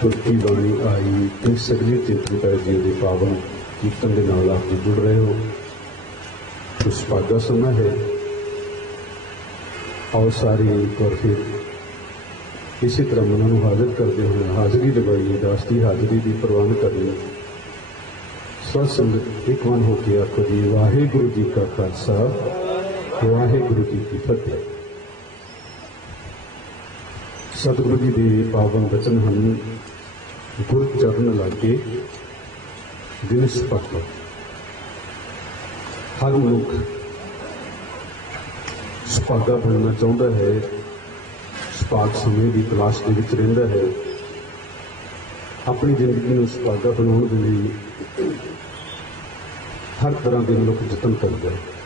तुर्की बाणी आई ते सगली चिंतन जी के पावन कीर्तन के नाल आप जुड़ रहे हो। तो सुभागा समा है और सारी एक बार फिर इसी तरह मन को हाजिर करते हुए हाजरी लगाई, दास की हाजरी की प्रवान करनी। सत संगत एक मन होकर आखो जी वाहिगुरू जी का खालसा वाहिगुरू जी की फतेह। सतगुरु जी के पावन वचन हम गुर चरण लागे दिन सपट। हर मनुख सुभागा बनना चाहता है, सुभाग समय की तलाश के विच रहिंदा है। अपनी जिंदगी को सुभागा बनाने के लिए हर तरह के मनुख यतन करता है।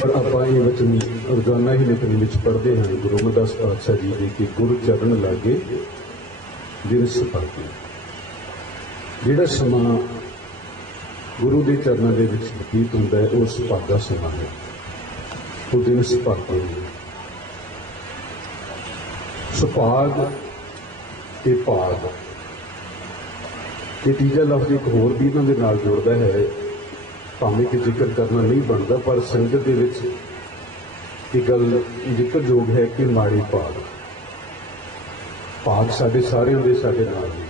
पर आप ये वचन रोजाना ही लेखनी में पढ़ते हैं गुरु अमरदास पातशाह जी के कि गुर चरण लागे दिन सपागे। जिहड़ा समा गुरु के चरणों के बतीत होता है वह सुभागा समा है, वो दिन सपागे। सुभाग ते भाग ये तीजा लफ्ज एक होर भी इन्होंने नाल जुड़ता है, भावें कि जिक्र करना नहीं बनता पर संगत के विच एक गल जिक्र योग है कि माड़े भाग भाग साडे सारिਆਂ ਦੇ ਸਾਡੇ ਨਾਲ ਨੇ।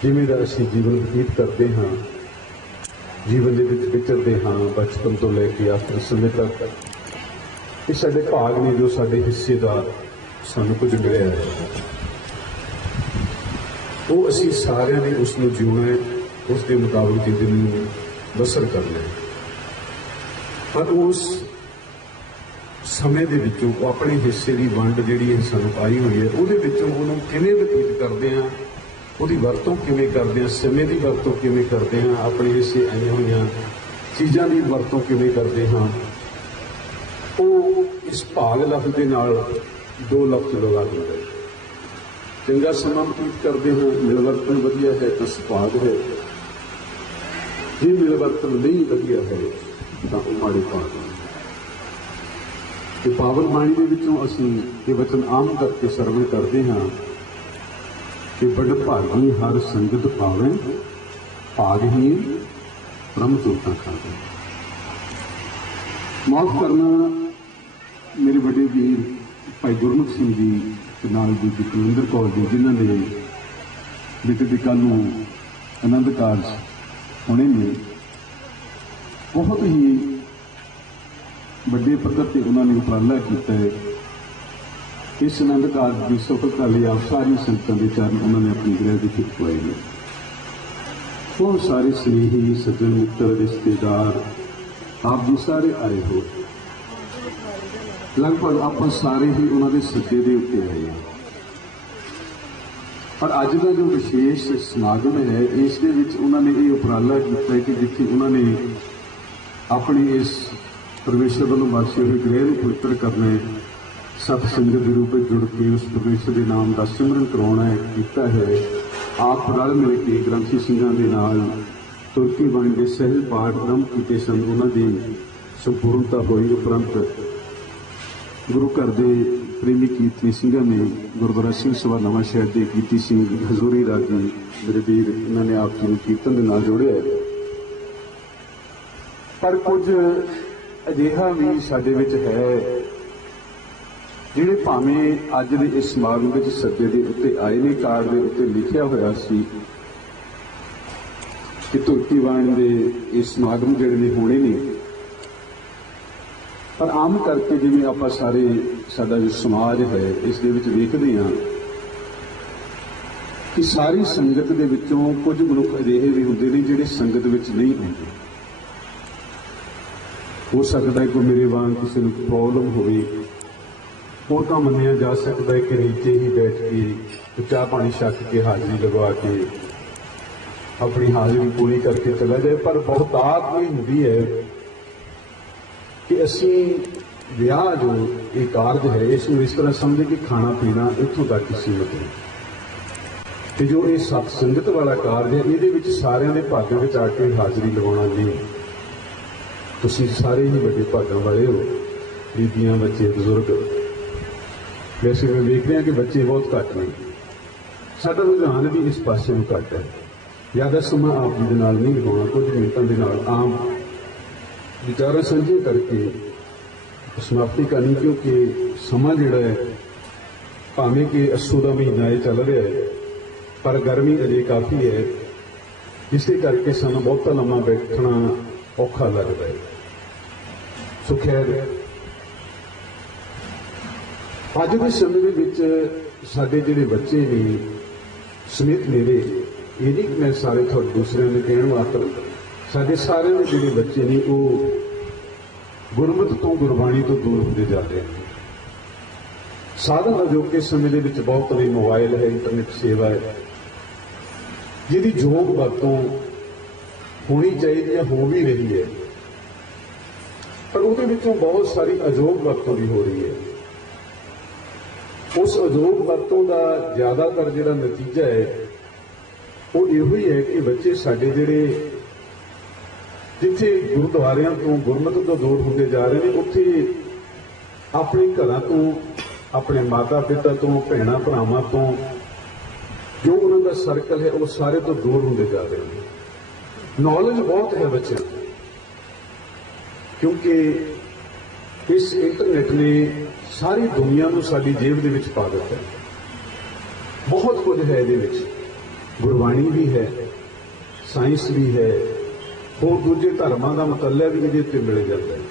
जिवें दा असीं जीवन बतीत करते हाँ, जीवन के विच विचरते हाँ, बचपन तो लैके आखिर समय तक ये साडे भाग ने जो साडे हिस्से का सानू कुछ मिलिया है। वो असीं सारिਆਂ ने उसनूं जिउणा है, उसके मुताबिक जिंदगी बसर करना है। पर उस समय दे विचों अपने हिस्से की वंड जिहड़ी सानूं आई हुई है उहदे विचों उहनूं किवें बतीत करते हैं, उहदी वरतों किवें करते हैं, समय की वरतों किवें करते हैं, अपने हिस्से आईआं होईआं चीज़ां की वरतों किवें करते हैं। वो इस भाग लफ्ज़ दे नाल दो लफ्ज़ लगा दिंदा है। चंगा समा बतीत करते हैं, मिलवर्तन वधिया है तो सुभाग है, जे मिलवर्तन नहीं वधिया है तो माड़े भाग है। पावन बाणी के विचों असीं ये वचन आम करके सरवण करते हाँ कि बड़ भागी हर संगत पावे, भागहीन ब्रह्म जोता खावे। माफ करना मेरे बड़े वीर भाई गुरमुख सिंह जी ते नाल बीबी कुलविंदर कौर जी जिन्हां ने बीते कल नूं आनंद कारज होने ने बहुत ही बड़े पद्धर पर उन्होंने उपराला किया है। इस आनंद कारज की सफलता लिए आप सारी संगतां दे चरण उन्होंने अपनी गृह की खिचवाई ने। बहुत सारे स्नेही सज्जन मित्र रिश्तेदार आप जी सारे आए हो, लगभग आप सारे ही उन्होंने सज्जे के उत्ते आए हैं। पर अज का जो विशेष समागम है इस दे विच उन्होंने ये उपराला किया कि जिथे उन्होंने अपने इस परमेश्वर वालों बख्शे हुए गृह को पवित्र करना है, सत संगत के रूप में जुड़ के उस परमेश्वर के नाम का सिमरन करवाना है किया है। आप रल मिल के ग्रंथी सिंघां दे नाल तुर्की बाणी के सहज पाठ आरंभ किए सन, उन्होंने संपूर्णता हुई। उपरंत गुरु घर के प्रेमी कीर्तनी सिंघां ने गुरुद्वारा सिंह सभा नवां शहर के कीर्ति सिंह हजूरी रागी मेरे वीर इन्होंने आप जी कीर्तन के नाल जोड़िया है। पर कुछ अजिहा भी साडे विच है जिहड़े भावें अज दे इस समागम विच सद्दे दे उत्ते आए ने, कार्ड दे उत्ते लिखिया होया सी कि तुर्की बाणी दे इस समागम जिहड़े ने होने ने। पर आम करके जिवें आपां सारे साडा जो समाज है इस दे विच देखदे हां कि सारी संगत दे विचों कुछ मनुख अजिहे भी हुंदे ने जिहड़े संगत विच नहीं हुंदे। हो सकता है कोई मेरे वांग किसी को प्रॉब्लम होवे, वो तो मन्निया जा सकता है कि नीचे ही बैठ के चाह पानी छक के हाजिरी लगवा के अपनी हाजिरी पूरी करके चला जाए। पर बहुतात में होंगी है कि असी विआह जो ये कारज है इसमें इस तरह समझे कि खाना पीना इतों तक सीमित है, कि जो ये सत संगत वाला कारज है ये सारे के भाग्यों में आके हाजिरी लगवाना नहीं। तुसीं सारे ही बड़े भागों वाले हो, बीबियां बच्चे बजुर्ग वैसे मैं देख रहा कि बच्चे बहुत घट ने, साडा रुझान भी इस पासे में घट है। ज़्यादा समा आप जी दे नाल नहीं लगाउणा, कुछ मिनटों के नाल आम विचार साझे करके समाप्ति करनी, क्योंकि समा जिहड़ा है भावें कि अस्सू का महीना ये चल रहा है पर गर्मी अजे काफ़ी है, इस करके सानूं बहुता लम्मा बैठना औखा लगता है। सो खैर अज के समय में साडे जिहड़े बच्चे ने समेत मेरे, ये नहीं मैं सारे थोड़े दूसरे ने कहण मात्र, साडे सारे के जिहड़े बच्चे ने वो गुरमत तो गुरबाणी तो दूर होते जा रहे हैं। साधन अजोके समय के विच बहुत ने मोबाइल है, इंटरनेट सेवा है, जिहदी योग वरतों होनी चाहिए, हो भी रही है, पर उहदे विचों बहुत सारी अजोग वरतों भी हो रही है। उस अजोग वरतों का ज्यादातर जिहड़ा नतीजा है वो इहो ही है कि बच्चे साडे जिहड़े जिथे गुरुद्वारियां तो गुरमत तो दूर होते जा रहे हैं, उत्थे अपने घरां तो, अपने माता पिता तो, भैणां भरावां तो, जो उन्होंने सर्कल है वो सारे तो दूर होते जा रहे हैं। नॉलेज बहुत है बच्चों को, क्योंकि इस इंटरनेट ने सारी दुनिया को साडी जेब दे विच पा दिता है। बहुत कुछ है इहदे विच, गुरबाणी भी है, साइंस भी है, होर दूजे धर्मां दा मतला भी इहदे उत्ते मिल जाता है।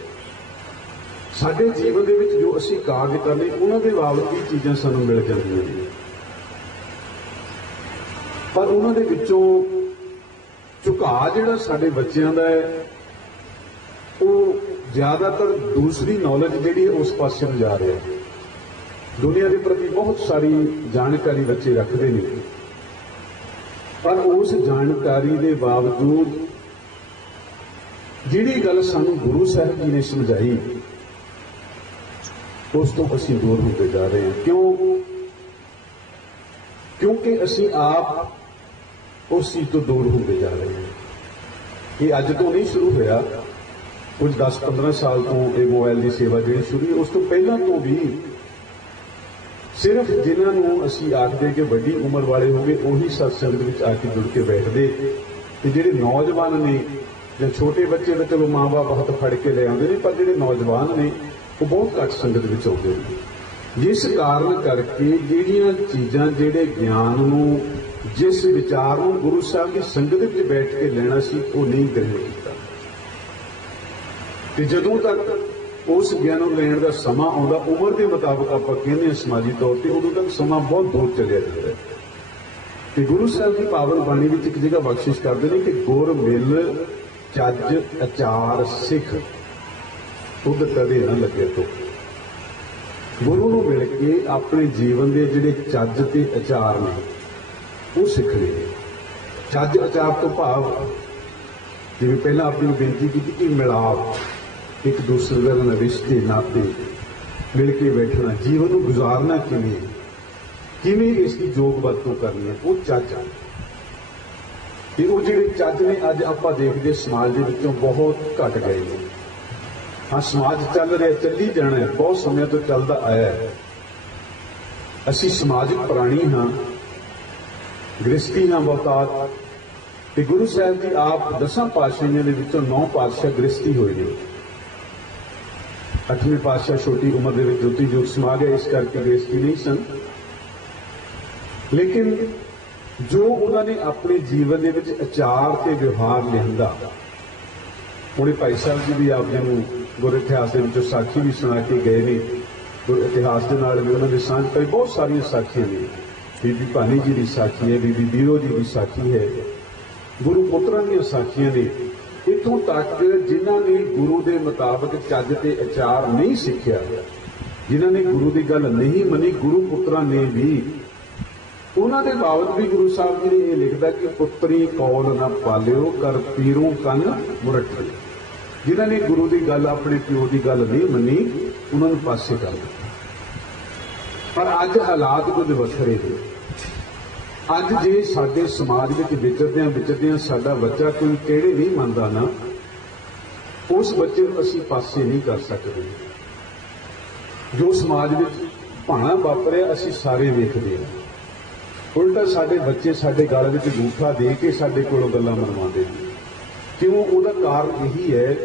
साडे जीवन दे विच जो असीं कार्य करने उन्हां दे बाबत भी चीज़ां सानूं मिल जांदियां ने, पर उन्हां दे विचों झुकाअ जिहड़ा साडे बच्चिआं दा है वो ज्यादातर दूसरी नॉलेज जिहड़ी है उस पासे में जा रहा है। दुनिया के प्रति बहुत सारी जानकारी बच्चे रखते हैं, पर उस जानकारी के बावजूद जिहड़ी गल सानूं गुरु साहब जी ने समझाई उस तो असीं दूर होते जा रहे हैं। क्योंकि असीं आप उस चीज तो दूर होते जा रहे हैं। ये अज तो नहीं शुरू होया, कुछ 10-15 साल तो ये मोबाइल की सेवा जी शुरू है। उस तो पहला तो भी सिर्फ जिन्होंने असीं आखदे कि वड्डी उम्र वाले हो गए उही सत्संग विच आके जुड़ के बैठते, ते जिहड़े नौजवान ने या छोटे बच्चे तो चलो माँ बाप हथ फड़ के ले आते हैं, पर जिहड़े नौजवान ने वो बहुत घट संगत विच आउंदे ने, जिस कारण करके जिहड़ियां चीज़ां जिहड़े ज्ञान नूं जिस विचार नूं गुरु साहब की संगत विच बैठ के लेना सी वो नहीं ग्रहण कीता। ते जदों तक उस ज्ञान नूं लैण दा समां आउंदा, उम्र के मुताबिक आपां कहंदे हां समाजी तौर पर, उदों तक समां बहुत दूर चलिया जांदा है। ते गुरु साहब की पावन बाणी विच एक जगह बख्शिश करदे ने कि गुर मिल चज अचार सिख खुद कदे ना लगे। तो गुरु नूं मिल के अपने जीवन के जिहड़े चज ते अचार ने वो सीख लिए। चज अचार तो भाव जिवें पहला अपनी बेनती की कि मिलाप, एक दूसरे के नाल रिश्ते नाते मिल के बैठना, जीवन को गुजारना किवें इसकी योग वरतों करनी है, वो चज है। वो जिहड़े चज ने अज आपां देखदे समाज दे विचों बहुत घट गए ने। हाँ, समाज चल रहा, चली जाना है, बहुत समय तो चलता आया है। असीं समाजिक प्राणी हाँ, गृहस्थी हाँ बहुतात, ते गुरु साहब जी आप 10 पातशाहियों के विचों 9 पातशाह गृहस्थी होए ने। 8वें पातशाह छोटी उम्र के ज्योति जोत समा गए, इस करके गृहस्थी नहीं सन, लेकिन जो उन्होंने अपने जीवन के विच आचार ते व्यवहार लिआंदा। हुणे भाई साहब जी भी आप जी गुर इतिहास के विचों साखी भी सुना के गए ने, गुर इतिहास के नाल भी उन्होंने सांझ पाई। बहुत सारिया साखियां ने, बीबी भानी जी की साखी है, बीबी बीरो जी की साखी है, गुरु पुत्रां दी साखियां ने, इत्थों तक जिन्हां ने गुरु के मुताबिक चज ते आचार नहीं सीखिया, जिन्हां ने गुरु की गल नहीं मनी, गुरु पुत्रां ने भी उन्होंने बाबत भी गुरु साहब जी ने यह लिखता कि पुत्री कौल न पालियो कर पीरों कन मुरटी। जिन्हों ने गुरु की गल अपने प्यो की गल नहीं मनी उन्होंने पासे कर दिया। पर अज हालात कुछ वखरे ने। अज जे साडे समाज में विचरदियां साडा बच्चा कोई केड़े नहीं मनता ना, उस बच्चे को असीं पासे नहीं कर सकते। जो समाज में ਭਾਣਾ ਵਾਪਰਿਆ ਅਸੀਂ ਸਾਰੇ ਵੇਖਦੇ ਹਾਂ। ਉਲਟਾ ਸਾਡੇ ਬੱਚੇ ਸਾਡੇ ਗਲ ਵਿੱਚ ਅੰਗੂਠਾ ਦੇ ਕੇ ਸਾਡੇ ਕੋਲੋਂ ਗੱਲਾਂ ਮਨਵਾਉਂਦੇ ਨੇ। ਕਿਉਂ? ਉਹਦਾ ਕਾਰਨ ਇਹੀ ਹੈ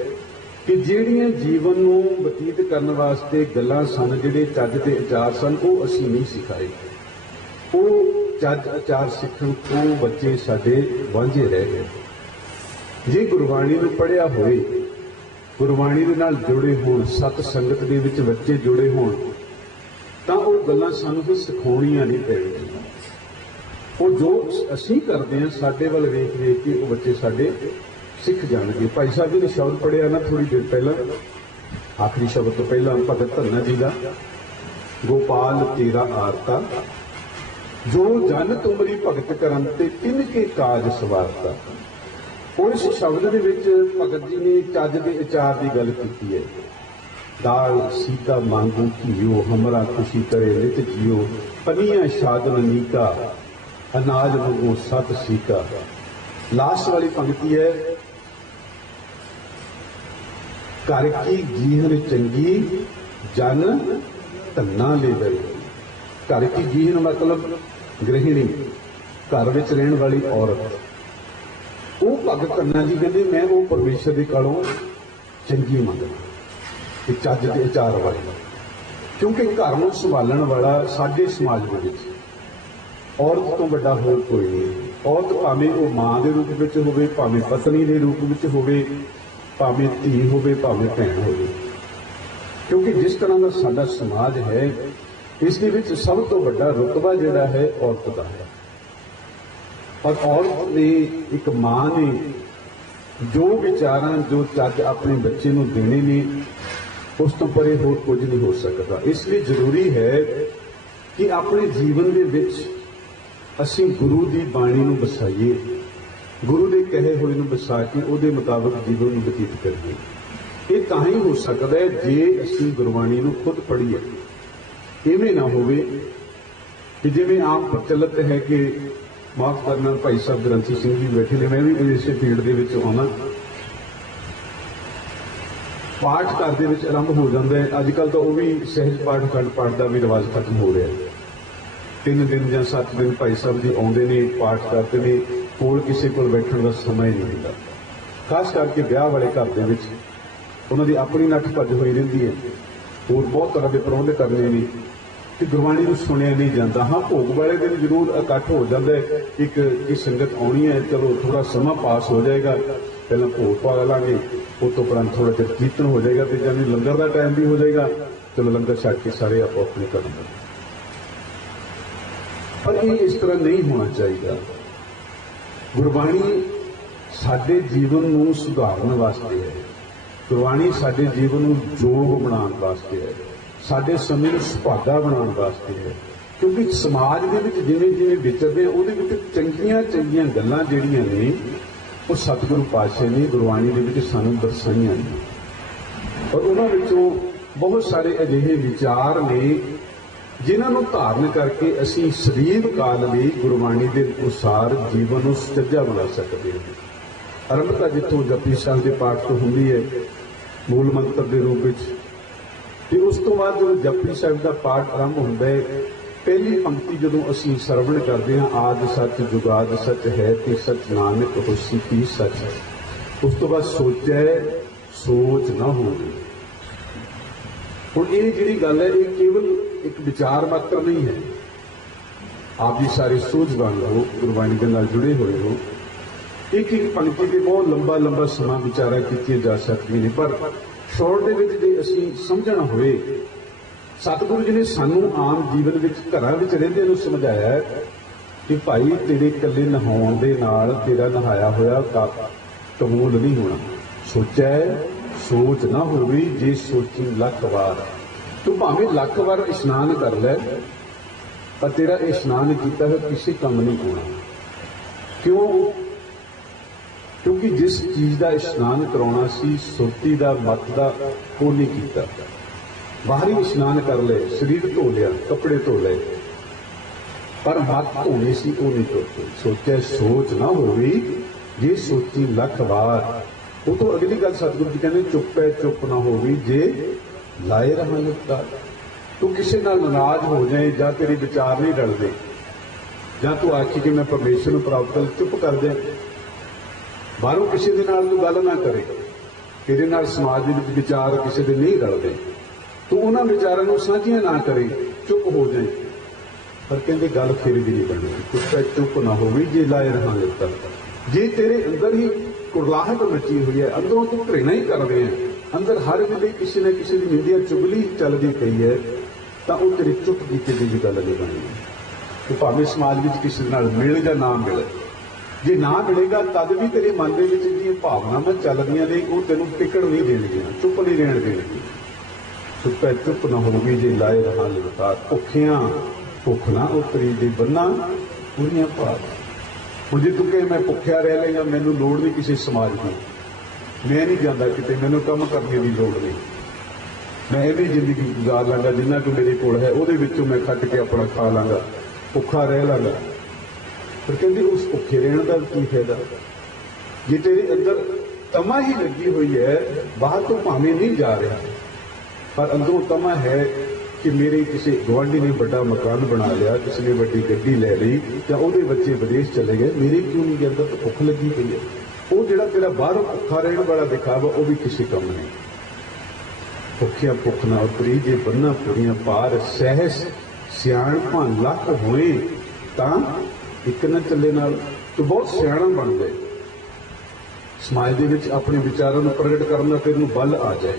ਕਿ ਜਿਹੜੀਆਂ ਜੀਵਨ ਨੂੰ ਬਤੀਤ ਕਰਨ ਵਾਸਤੇ ਗੱਲਾਂ ਸਨ, ਜਿਹੜੇ ਚੱਜ ਦੇ ਆਚਾਰ ਸਨ, ਉਹ ਅਸੀਂ ਨਹੀਂ ਸਿਖਾਏ। ਉਹ ਚੱਜ ਆਚਾਰ ਸਿੱਖਣ ਤੋਂ ਬੱਚੇ ਸਾਡੇ ਵਾਂਝੇ ਰਹਿ ਗਏ। ਜੇ ਗੁਰਬਾਣੀ ਨੂੰ ਪੜ੍ਹਿਆ ਹੋਵੇ, ਗੁਰਬਾਣੀ ਦੇ ਨਾਲ ਜੁੜੇ ਹੋਣ, ਸਤ ਸੰਗਤ ਦੇ ਵਿੱਚ ਬੱਚੇ ਜੁੜੇ ਹੋਣ, ਤਾਂ ਉਹ ਗੱਲਾਂ ਸਾਨੂੰ ਫਿਰ ਸਿਖਾਉਣੀਆਂ ਨਹੀਂ ਪੈਣਗੀਆਂ। ਉਹ ਜੋ ਅਸੀਂ ਕਰਦੇ ਹਾਂ ਸਾਡੇ ਵੱਲ ਵੇਖ ਵੇਖ ਕੇ ਉਹ ਬੱਚੇ ਸਾਡੇ ਸਿੱਖ ਜਾਣਗੇ। ਭਾਈ ਸਾਹਿਬ ਜੀ ਨੇ ਸ਼ਬਦ ਪੜ੍ਹਿਆ ਨਾ ਥੋੜੀ ਦੇਰ ਪਹਿਲਾਂ, ਆਖਰੀ ਸ਼ਬਦ ਤੋਂ ਪਹਿਲਾਂ ਭਗਤ ਧੰਨਾ ਜੀ ਦਾ, ਗੋਪਾਲ ਤੇਰਾ ਆਰਤਾ ਜੋ ਜਨ ਤੁਮਰੀ ਭਗਤ ਕਰਨ ਤੇ ਤਿੰਨ ਕੇ ਕਾਜ ਸਵਾਰਤਾ। ਉਹ ਇਸ ਸ਼ਬਦ ਦੇ ਵਿੱਚ ਭਗਤ ਜੀ ਨੇ ਚੱਜ ਦੇ ਆਚਾਰ ਦੀ ਗੱਲ ਕੀਤੀ ਹੈ। ਦਾਲ ਸੀਤਾ ਮੰਗੂ ਘੀਓ ਹਮਰਾ ਖੁਸ਼ੀ ਕਰੇ ਨਿਤ ਜੀਓ, ਪਨੀਆਂ ਸਾਧਨ ਨੀਕਾ ਅਨਾਜ ਮੰਗੋ ਸਤ ਸੀਕਾ। ਲਾਸਟ ਵਾਲੀ ਪੰਕਤੀ ਹੈ, ਘਰ ਕੀ ਜੀਹਨ ਚੰਗੀ ਜਨ ਧੰਨਾ ਲੈ ਗਏ। ਘਰ ਕੀ ਜੀਹਨ ਮਤਲਬ ਗ੍ਰਹਿਣੀ, ਘਰ ਵਿੱਚ ਰਹਿਣ ਵਾਲੀ ਔਰਤ। ਉਹ ਭਗਤ ਧੰਨਾ ਜੀ ਕਹਿੰਦੇ ਮੈਂ ਉਹ ਪਰਮੇਸ਼ਰ ਦੇ ਕੋਲੋਂ ਚੰਗੀ ਮੰਗਦਾ, ਤੇ ਚੱਜ ਦੇ ਆਚਾਰ ਵਾਲੀ। ਕਿਉਂਕਿ ਘਰ ਨੂੰ ਸੰਭਾਲਣ ਵਾਲਾ ਸਾਡੇ ਸਮਾਜ ਦੇ ਵਿੱਚ ਔਰਤ ਤੋਂ ਵੱਡਾ ਹੋਰ ਕੋਈ ਨਹੀਂ। ਔਰਤ ਭਾਵੇਂ ਉਹ ਮਾਂ ਦੇ ਰੂਪ ਵਿੱਚ ਹੋਵੇ, ਭਾਵੇਂ ਪਤਨੀ ਦੇ ਰੂਪ ਵਿੱਚ ਹੋਵੇ, ਭਾਵੇਂ ਧੀ ਹੋਵੇ, ਭਾਵੇਂ ਭੈਣ ਹੋਵੇ। ਕਿਉਂਕਿ ਜਿਸ ਤਰ੍ਹਾਂ ਦਾ ਸਾਡਾ ਸਮਾਜ ਹੈ, ਇਸ ਦੇ ਵਿੱਚ ਸਭ ਤੋਂ ਵੱਡਾ ਰੁਤਬਾ ਜਿਹੜਾ ਹੈ ਔਰਤ ਦਾ ਹੈ। ਔਰ ਔਰਤ ਨੇ, ਇੱਕ ਮਾਂ ਨੇ ਜੋ ਵਿਚਾਰਾਂ, ਜੋ ਚੱਜ ਆਪਣੇ ਬੱਚੇ ਨੂੰ ਦੇਣੇ ਨੇ, ਉਸ ਤੋਂ ਪਰੇ ਹੋਰ ਕੁਝ ਨਹੀਂ ਹੋ ਸਕਦਾ। ਇਸ ਲਈ ਜ਼ਰੂਰੀ ਹੈ ਕਿ ਆਪਣੇ ਜੀਵਨ ਦੇ ਵਿੱਚ ਅਸੀਂ ਗੁਰੂ ਦੀ ਬਾਣੀ ਨੂੰ ਵਸਾਈਏ, ਗੁਰੂ ਦੇ ਕਹੇ ਹੋਏ ਨੂੰ ਵਸਾ ਕੇ ਉਹਦੇ ਮੁਤਾਬਕ ਜੀਵਨ ਨੂੰ ਬਤੀਤ ਕਰੀਏ। ਇਹ ਤਾਂ ਹੀ ਹੋ ਸਕਦਾ ਹੈ ਜੇ ਅਸੀਂ ਗੁਰਬਾਣੀ ਨੂੰ ਖੁਦ ਪੜ੍ਹੀਏ। ਇਵੇਂ ਨਾ ਹੋਵੇ ਕਿ ਜਿਵੇਂ ਆਮ ਪ੍ਰਚਲਿਤ ਹੈ ਕਿ ਮਾਫ ਕਰਨਾ ਭਾਈ ਸਾਹਿਬ ਗ੍ਰੰਥੀ ਸਿੰਘ ਜੀ ਬੈਠੇ ਨੇ, ਮੈਂ ਵੀ ਇਸੇ ਫੀਲਡ ਦੇ ਵਿੱਚ ਆਉਣਾ, ਪਾਠ ਘਰ ਦੇ ਵਿੱਚ ਆਰੰਭ ਹੋ ਜਾਂਦਾ ਹੈ। ਅੱਜ ਕੱਲ੍ਹ ਤਾਂ ਉਹ ਵੀ ਸਹਿਜ ਪਾਠ ਅਖੰਡ ਪਾਠ ਦਾ ਵੀ ਰਿਵਾਜ ਖਤਮ ਹੋ ਰਿਹਾ ਹੈ। 3 ਦਿਨ ਜਾਂ 7 ਦਿਨ ਭਾਈ ਸਾਹਿਬ ਜੀ ਆਉਂਦੇ ਨੇ, ਪਾਠ ਕਰਦੇ ਨੇ, ਕੋਲ ਕਿਸੇ ਕੋਲ ਬੈਠਣ ਦਾ ਸਮਾਂ ਹੀ ਨਹੀਂ ਹੁੰਦਾ। ਖਾਸ ਕਰਕੇ ਵਿਆਹ ਵਾਲੇ ਘਰ ਦੇ ਵਿੱਚ ਉਹਨਾਂ ਦੀ ਆਪਣੀ ਨੱਠ ਭੱਜ ਹੋਈ ਰਹਿੰਦੀ ਹੈ, ਹੋਰ ਬਹੁਤ ਤਰ੍ਹਾਂ ਦੇ ਪ੍ਰਬੰਧ ਕਰਨੇ ਨੇ, ਤੇ ਗੁਰਬਾਣੀ ਨੂੰ ਸੁਣਿਆ ਨਹੀਂ ਜਾਂਦਾ। ਹਾਂ, ਭੋਗ ਵਾਲੇ ਦਿਨ ਜ਼ਰੂਰ ਇਕੱਠ ਹੋ ਜਾਂਦਾ ਹੈ, ਇੱਕ ਸੰਗਤ ਆਉਣੀ ਹੈ, ਚਲੋ ਥੋੜਾ ਸਮਾਂ ਪਾਸ ਹੋ ਜਾਏਗਾ, ਪਹਿਲਾਂ ਭੋਗ ਪਾ ਲਾਂਗੇ, ਉਸ ਤੋਂ ਉਪਰੰਤ ਥੋੜਾ ਜਿਹਾ ਕੀਰਤਨ ਹੋ ਜਾਏਗਾ, ਤੇ ਜਾਨੀ ਲੰਗਰ ਦਾ ਟਾਈਮ ਵੀ ਹੋ ਜਾਏਗਾ, ਚਲੋ ਲੰਗਰ ਛੱਡ ਕੇ ਸਾਰੇ ਆਪੋ ਆਪਣੇ ਕਰਮ। ਪਰ ਇਹ ਇਸ ਤਰ੍ਹਾਂ ਨਹੀਂ ਹੋਣਾ ਚਾਹੀਦਾ। ਗੁਰਬਾਣੀ ਸਾਡੇ ਜੀਵਨ ਨੂੰ ਸੁਧਾਰਨ ਵਾਸਤੇ ਹੈ, ਗੁਰਬਾਣੀ ਸਾਡੇ ਜੀਵਨ ਨੂੰ ਯੋਗ ਬਣਾਉਣ ਵਾਸਤੇ ਹੈ, ਸਾਡੇ ਸਮੇਂ ਨੂੰ ਸੁਭਾਗਾ ਬਣਾਉਣ ਵਾਸਤੇ ਹੈ। ਕਿਉਂਕਿ ਸਮਾਜ ਦੇ ਵਿੱਚ ਜਿਵੇਂ ਜਿਵੇਂ ਵਿਚਰਦੇ ਆ, ਉਹਦੇ ਵਿੱਚ ਚੰਗੀਆਂ ਚੰਗੀਆਂ ਗੱਲਾਂ ਜਿਹੜੀਆਂ ਨੇ ਉਹ ਸਤਿਗੁਰੂ ਪਾਤਸ਼ਾਹ ਨੇ ਗੁਰਬਾਣੀ ਦੇ ਵਿੱਚ ਸਾਨੂੰ ਦਰਸਾਈਆਂ ਨੇ। ਔਰ ਉਹਨਾਂ ਵਿੱਚੋਂ ਬਹੁਤ ਸਾਰੇ ਅਜਿਹੇ ਵਿਚਾਰ ਨੇ ਜਿਨ੍ਹਾਂ ਨੂੰ ਧਾਰਨ ਕਰਕੇ ਅਸੀਂ ਸਦੀਵ ਕਾਲ ਲਈ ਗੁਰਬਾਣੀ ਦੇ ਅਨੁਸਾਰ ਜੀਵਨ ਨੂੰ ਸੁਚੱਜਾ ਬਣਾ ਸਕਦੇ ਹਾਂ। ਆਰੰਭਤਾ ਜਿੱਥੋਂ ਜਪਜੀ ਸਾਹਿਬ ਦੇ ਪਾਠ ਤੋਂ ਹੁੰਦੀ ਹੈ ਮੂਲ ਮੰਤਰ ਦੇ ਰੂਪ ਵਿੱਚ, ਤੇ ਉਸ ਤੋਂ ਬਾਅਦ ਜਦੋਂ ਜਪਜੀ ਸਾਹਿਬ ਦਾ ਪਾਠ ਆਰੰਭ ਹੁੰਦਾ ਹੈ, ਪਹਿਲੀ ਪੰਕਤੀ ਜਦੋਂ ਅਸੀਂ ਸਰਵਣ ਕਰਦੇ ਹਾਂ, ਆਦਿ ਸੱਚ ਜੁਗਾਦ ਸੱਚ ਹੈ ਤੇ ਸੱਚ ਨਾਨਕ ਹੋਸੀ ਕੀ ਸੱਚ। ਉਸ ਤੋਂ ਬਾਅਦ ਸੋਚੈ ਸੋਚ ਨਾ ਹੋਵੇ। ਹੁਣ ਇਹ ਜਿਹੜੀ ਗੱਲ ਹੈ, ਇਹ ਕੇਵਲ ਇੱਕ ਵਿਚਾਰ ਮਾਤਰ ਨਹੀਂ ਹੈ। ਆਪ ਜੀ ਸਾਰੇ ਸੂਝਵਾਨ ਹੋ, ਗੁਰਬਾਣੀ ਦੇ ਨਾਲ ਜੁੜੇ ਹੋਏ ਹੋ। ਇੱਕ ਇੱਕ ਪੰਕਤੀ ਤੇ ਬਹੁਤ ਲੰਬਾ ਲੰਬਾ ਸਮਾਂ ਵਿਚਾਰਾ ਕੀਤੀਆਂ ਜਾ ਸਕਦੀਆਂ ਨੇ, ਪਰ ਸ਼ੋਰਟ ਦੇ ਵਿੱਚ ਜੇ ਅਸੀਂ ਸਮਝਣਾ ਹੋਵੇ, ਸਤਿਗੁਰੂ ਜੀ ਨੇ ਸਾਨੂੰ ਆਮ ਜੀਵਨ ਵਿੱਚ ਘਰਾਂ ਵਿੱਚ ਰਹਿੰਦੇ ਨੂੰ ਸਮਝਾਇਆ ਕਿ ਭਾਈ ਤੇਰੇ ਇਕੱਲੇ ਨਹਾਉਣ ਦੇ ਨਾਲ ਤੇਰਾ ਨਹਾਇਆ ਹੋਇਆ ਕਬੂਲ ਨਹੀਂ ਹੋਣਾ। ਸੋਚੈ ਸੋਚ ਨਾ ਹੋਵੇ, ਜੇ ਸੋਚੀ ਲੱਖ ਵਾਰ। ਤੂੰ ਭਾਵੇਂ ਲੱਖ ਵਾਰ ਇਸ਼ਨਾਨ ਕਰ ਲੈ, ਪਰ ਤੇਰਾ ਇਸ਼ਨਾਨ ਕੀਤਾ ਹੋਇਆ ਕਿਸੇ ਕੰਮ ਨਹੀਂ ਹੋਣਾ। ਕਿਉਂ? ਕਿਉਂਕਿ ਜਿਸ ਚੀਜ਼ ਦਾ ਇਸ਼ਨਾਨ ਕਰਾਉਣਾ ਸੀ, ਸੁਰਤੀ ਦਾ, ਮਤ ਦਾ, ਉਹ ਨਹੀਂ ਕੀਤਾ। ਬਾਹਰੀ ਇਸ਼ਨਾਨ ਕਰ ਲਏ, ਸਰੀਰ ਧੋ ਲਿਆ, ਕੱਪੜੇ ਧੋ ਲਏ, ਪਰ ਮਤ ਧੋਣੀ ਸੀ ਉਹ ਨਹੀਂ ਧੋਤੀ। ਸੋਚਿਆ ਸੋਚ ਨਾ ਹੋਵੇ, ਜੇ ਸੋਚੀ ਲੱਖ ਵਾਰ। ਉਹ ਤੋਂ ਅਗਲੀ ਗੱਲ ਸਤਿਗੁਰੂ ਜੀ ਕਹਿੰਦੇ ਚੁੱਪ ਹੈ ਚੁੱਪ ਨਾ ਹੋਵੇ, ਜੇ ਲਾਏ ਰਹਾਂ ਲੁੱਟਾ। ਤੂੰ ਕਿਸੇ ਨਾਲ ਨਾਰਾਜ਼ ਹੋ ਜਾਏ ਜਾਂ ਤੇਰੇ ਵਿਚਾਰ ਨਹੀਂ ਰਲਦੇ ਜਾਂ ਤੂੰ ਆਖੀ ਕਿ ਮੈਂ ਪਰਮੇਸ਼ਰ ਨੂੰ ਪ੍ਰਾਪਤ ਕਰ, ਚੁੱਪ ਕਰ ਜਾ। ਬਾਹਰੋਂ ਕਿਸੇ ਦੇ ਨਾਲ ਤੂੰ ਗੱਲ ਨਾ ਕਰੇ, ਤੇਰੇ ਨਾਲ ਸਮਾਜ ਦੇ ਵਿੱਚ ਵਿਚਾਰ ਕਿਸੇ ਦੇ ਨਹੀਂ ਰਲਦੇ, ਤੂੰ ਉਹਨਾਂ ਵਿਚਾਰਾਂ ਨੂੰ ਸਾਂਝੀਆਂ ਨਾ ਕਰੇ, ਚੁੱਪ ਹੋ ਜਾਏ। ਪਰ ਕਹਿੰਦੇ ਗੱਲ ਫਿਰ ਵੀ ਨਹੀਂ ਬਣਨੀ, ਕੁੱਤਾ ਚੁੱਪ ਨਾ ਹੋਵੇ ਜੇ ਲਾਏ ਰਹਾਂ ਲਿੱਤਾ। ਜੇ ਤੇਰੇ ਅੰਦਰ ਹੀ ਕੁਰਲਾਹਟ ਮਚੀ ਹੋਈ ਹੈ, ਅੰਦਰੋਂ ਤੂੰ ਘृणा ਹੀ ਕਰ ਰਿਹਾ, ਅੰਦਰ ਹਰ ਵੇਲੇ ਕਿਸੇ ਨਾ ਕਿਸੇ ਦੀ ਨਿੰਦਿਆ ਚੁਗਲੀ ਚੱਲਦੀ ਪਈ ਹੈ, ਤਾਂ ਉਹ ਤੇਰੀ ਚੁੱਪ ਕੀਤੇ ਦੀ ਗੱਲ ਨਹੀਂ ਬਣਨੀ। ਤੂੰ ਭਾਵੇਂ ਸਮਾਜ ਵਿੱਚ ਕਿਸੇ ਨਾਲ ਮਿਲ ਜਾਂ ਨਾ ਮਿਲੇ, ਜੇ ਨਾ ਮਿਲੇਗਾ ਤਦ ਵੀ ਤੇਰੇ ਮਨ ਦੇ ਵਿੱਚ ਜਿਹੜੀਆਂ ਭਾਵਨਾਵਾਂ ਚੱਲਦੀਆਂ ਨੇ ਉਹ ਤੈਨੂੰ ਟਿਕਣ ਨਹੀਂ ਦੇਣਗੀਆਂ, ਚੁੱਪ ਨਹੀਂ ਰਹਿਣ ਦੇਣਗੀਆਂ। ਸੁੱਤਾ ਚੁੱਪ ਨਾ ਹੋਵੇ ਜੇ ਲਾਏ ਰਹਾਂ ਲਿਵਤਾਰ। ਭੁੱਖਿਆਂ ਭੁੱਖ ਨਾ ਉਤਰੀ ਦੇ ਬੰਨਾ ਪੂਰੀਆਂ ਭਾਰ। ਹੁਣ ਜੇ ਤੂੰ ਕਹੇ ਮੈਂ ਭੁੱਖਿਆ ਰਹਿ ਲੈ ਜਾਂ ਮੈਨੂੰ ਲੋੜ ਨਹੀਂ ਕਿਸੇ ਸਮਾਜ ਦੀ, ਮੈਂ ਨਹੀਂ ਜਾਂਦਾ ਕਿਤੇ, ਮੈਨੂੰ ਕੰਮ ਕਰਨ ਦੀ ਲੋੜ ਨਹੀਂ, ਮੈਂ ਇਹਦੀ ਜ਼ਿੰਦਗੀ ਗੁਜ਼ਾਰ ਲਾਂਗਾ, ਜਿੰਨਾ ਕੁ ਮੇਰੇ ਕੋਲ ਹੈ ਉਹਦੇ ਵਿੱਚੋਂ ਮੈਂ ਖੱਟ ਕੇ ਆਪਣਾ ਖਾ ਲਾਂਗਾ, ਭੁੱਖਾ ਰਹਿ ਲਾਂਗਾ। ਪਰ ਕਹਿੰਦੇ ਉਸ ਭੁੱਖੇ ਰਹਿਣ ਦਾ ਕੀ ਫਾਇਦਾ ਜੇ ਤੇਰੇ ਅੰਦਰ ਤਮਾ ਹੀ ਲੱਗੀ ਹੋਈ ਹੈ। ਬਾਹਰ ਤੋਂ ਭਾਵੇਂ ਨਹੀਂ ਜਾ ਰਿਹਾ, ਪਰ ਅੰਦਰੋਂ ਤਮਾ ਹੈ ਕਿ ਮੇਰੇ ਕਿਸੇ ਗੁਆਂਢੀ ਨੇ ਵੱਡਾ ਮਕਾਨ ਬਣਾ ਲਿਆ, ਕਿਸੇ ਨੇ ਵੱਡੀ ਗੱਡੀ ਲੈ ਲਈ ਜਾਂ ਉਹਦੇ ਬੱਚੇ ਵਿਦੇਸ਼ ਚਲੇ ਗਏ, ਮੇਰੇ ਕਿਉਂ ਨਹੀਂ ਜਾਂਦਾ? ਤਾਂ ਭੁੱਖ ਲੱਗੀ ਪਈ ਹੈ। ਉਹ ਜਿਹੜਾ ਤੇਰਾ ਬਾਹਰੋਂ ਭੁੱਖਾ ਰਹਿਣ ਵਾਲਾ ਦਿਖਾਵਾ ਉਹ ਵੀ ਕਿਸੇ ਕੰਮ ਨਹੀਂ। ਭੁੱਖਿਆ ਭੁੱਖ ਨਾ ਉਤਰੀ ਜੇ ਬੰਨਾ ਪੂਰੀਆਂ ਪਾਰ। ਸਹਿਸ ਸਿਆਣਪਾਂ ਲੱਖ ਹੋਏ ਤਾਂ ਇੱਕ ਨਾ ਚੱਲੇ ਨਾਲ। ਤੂੰ ਬਹੁਤ ਸਿਆਣਾ ਬਣ ਜਾਏ, ਸਮਾਜ ਦੇ ਵਿੱਚ ਆਪਣੇ ਵਿਚਾਰਾਂ ਨੂੰ ਪ੍ਰਗਟ ਕਰਨ ਦਾ ਤੈਨੂੰ ਬਲ ਆ ਜਾਏ,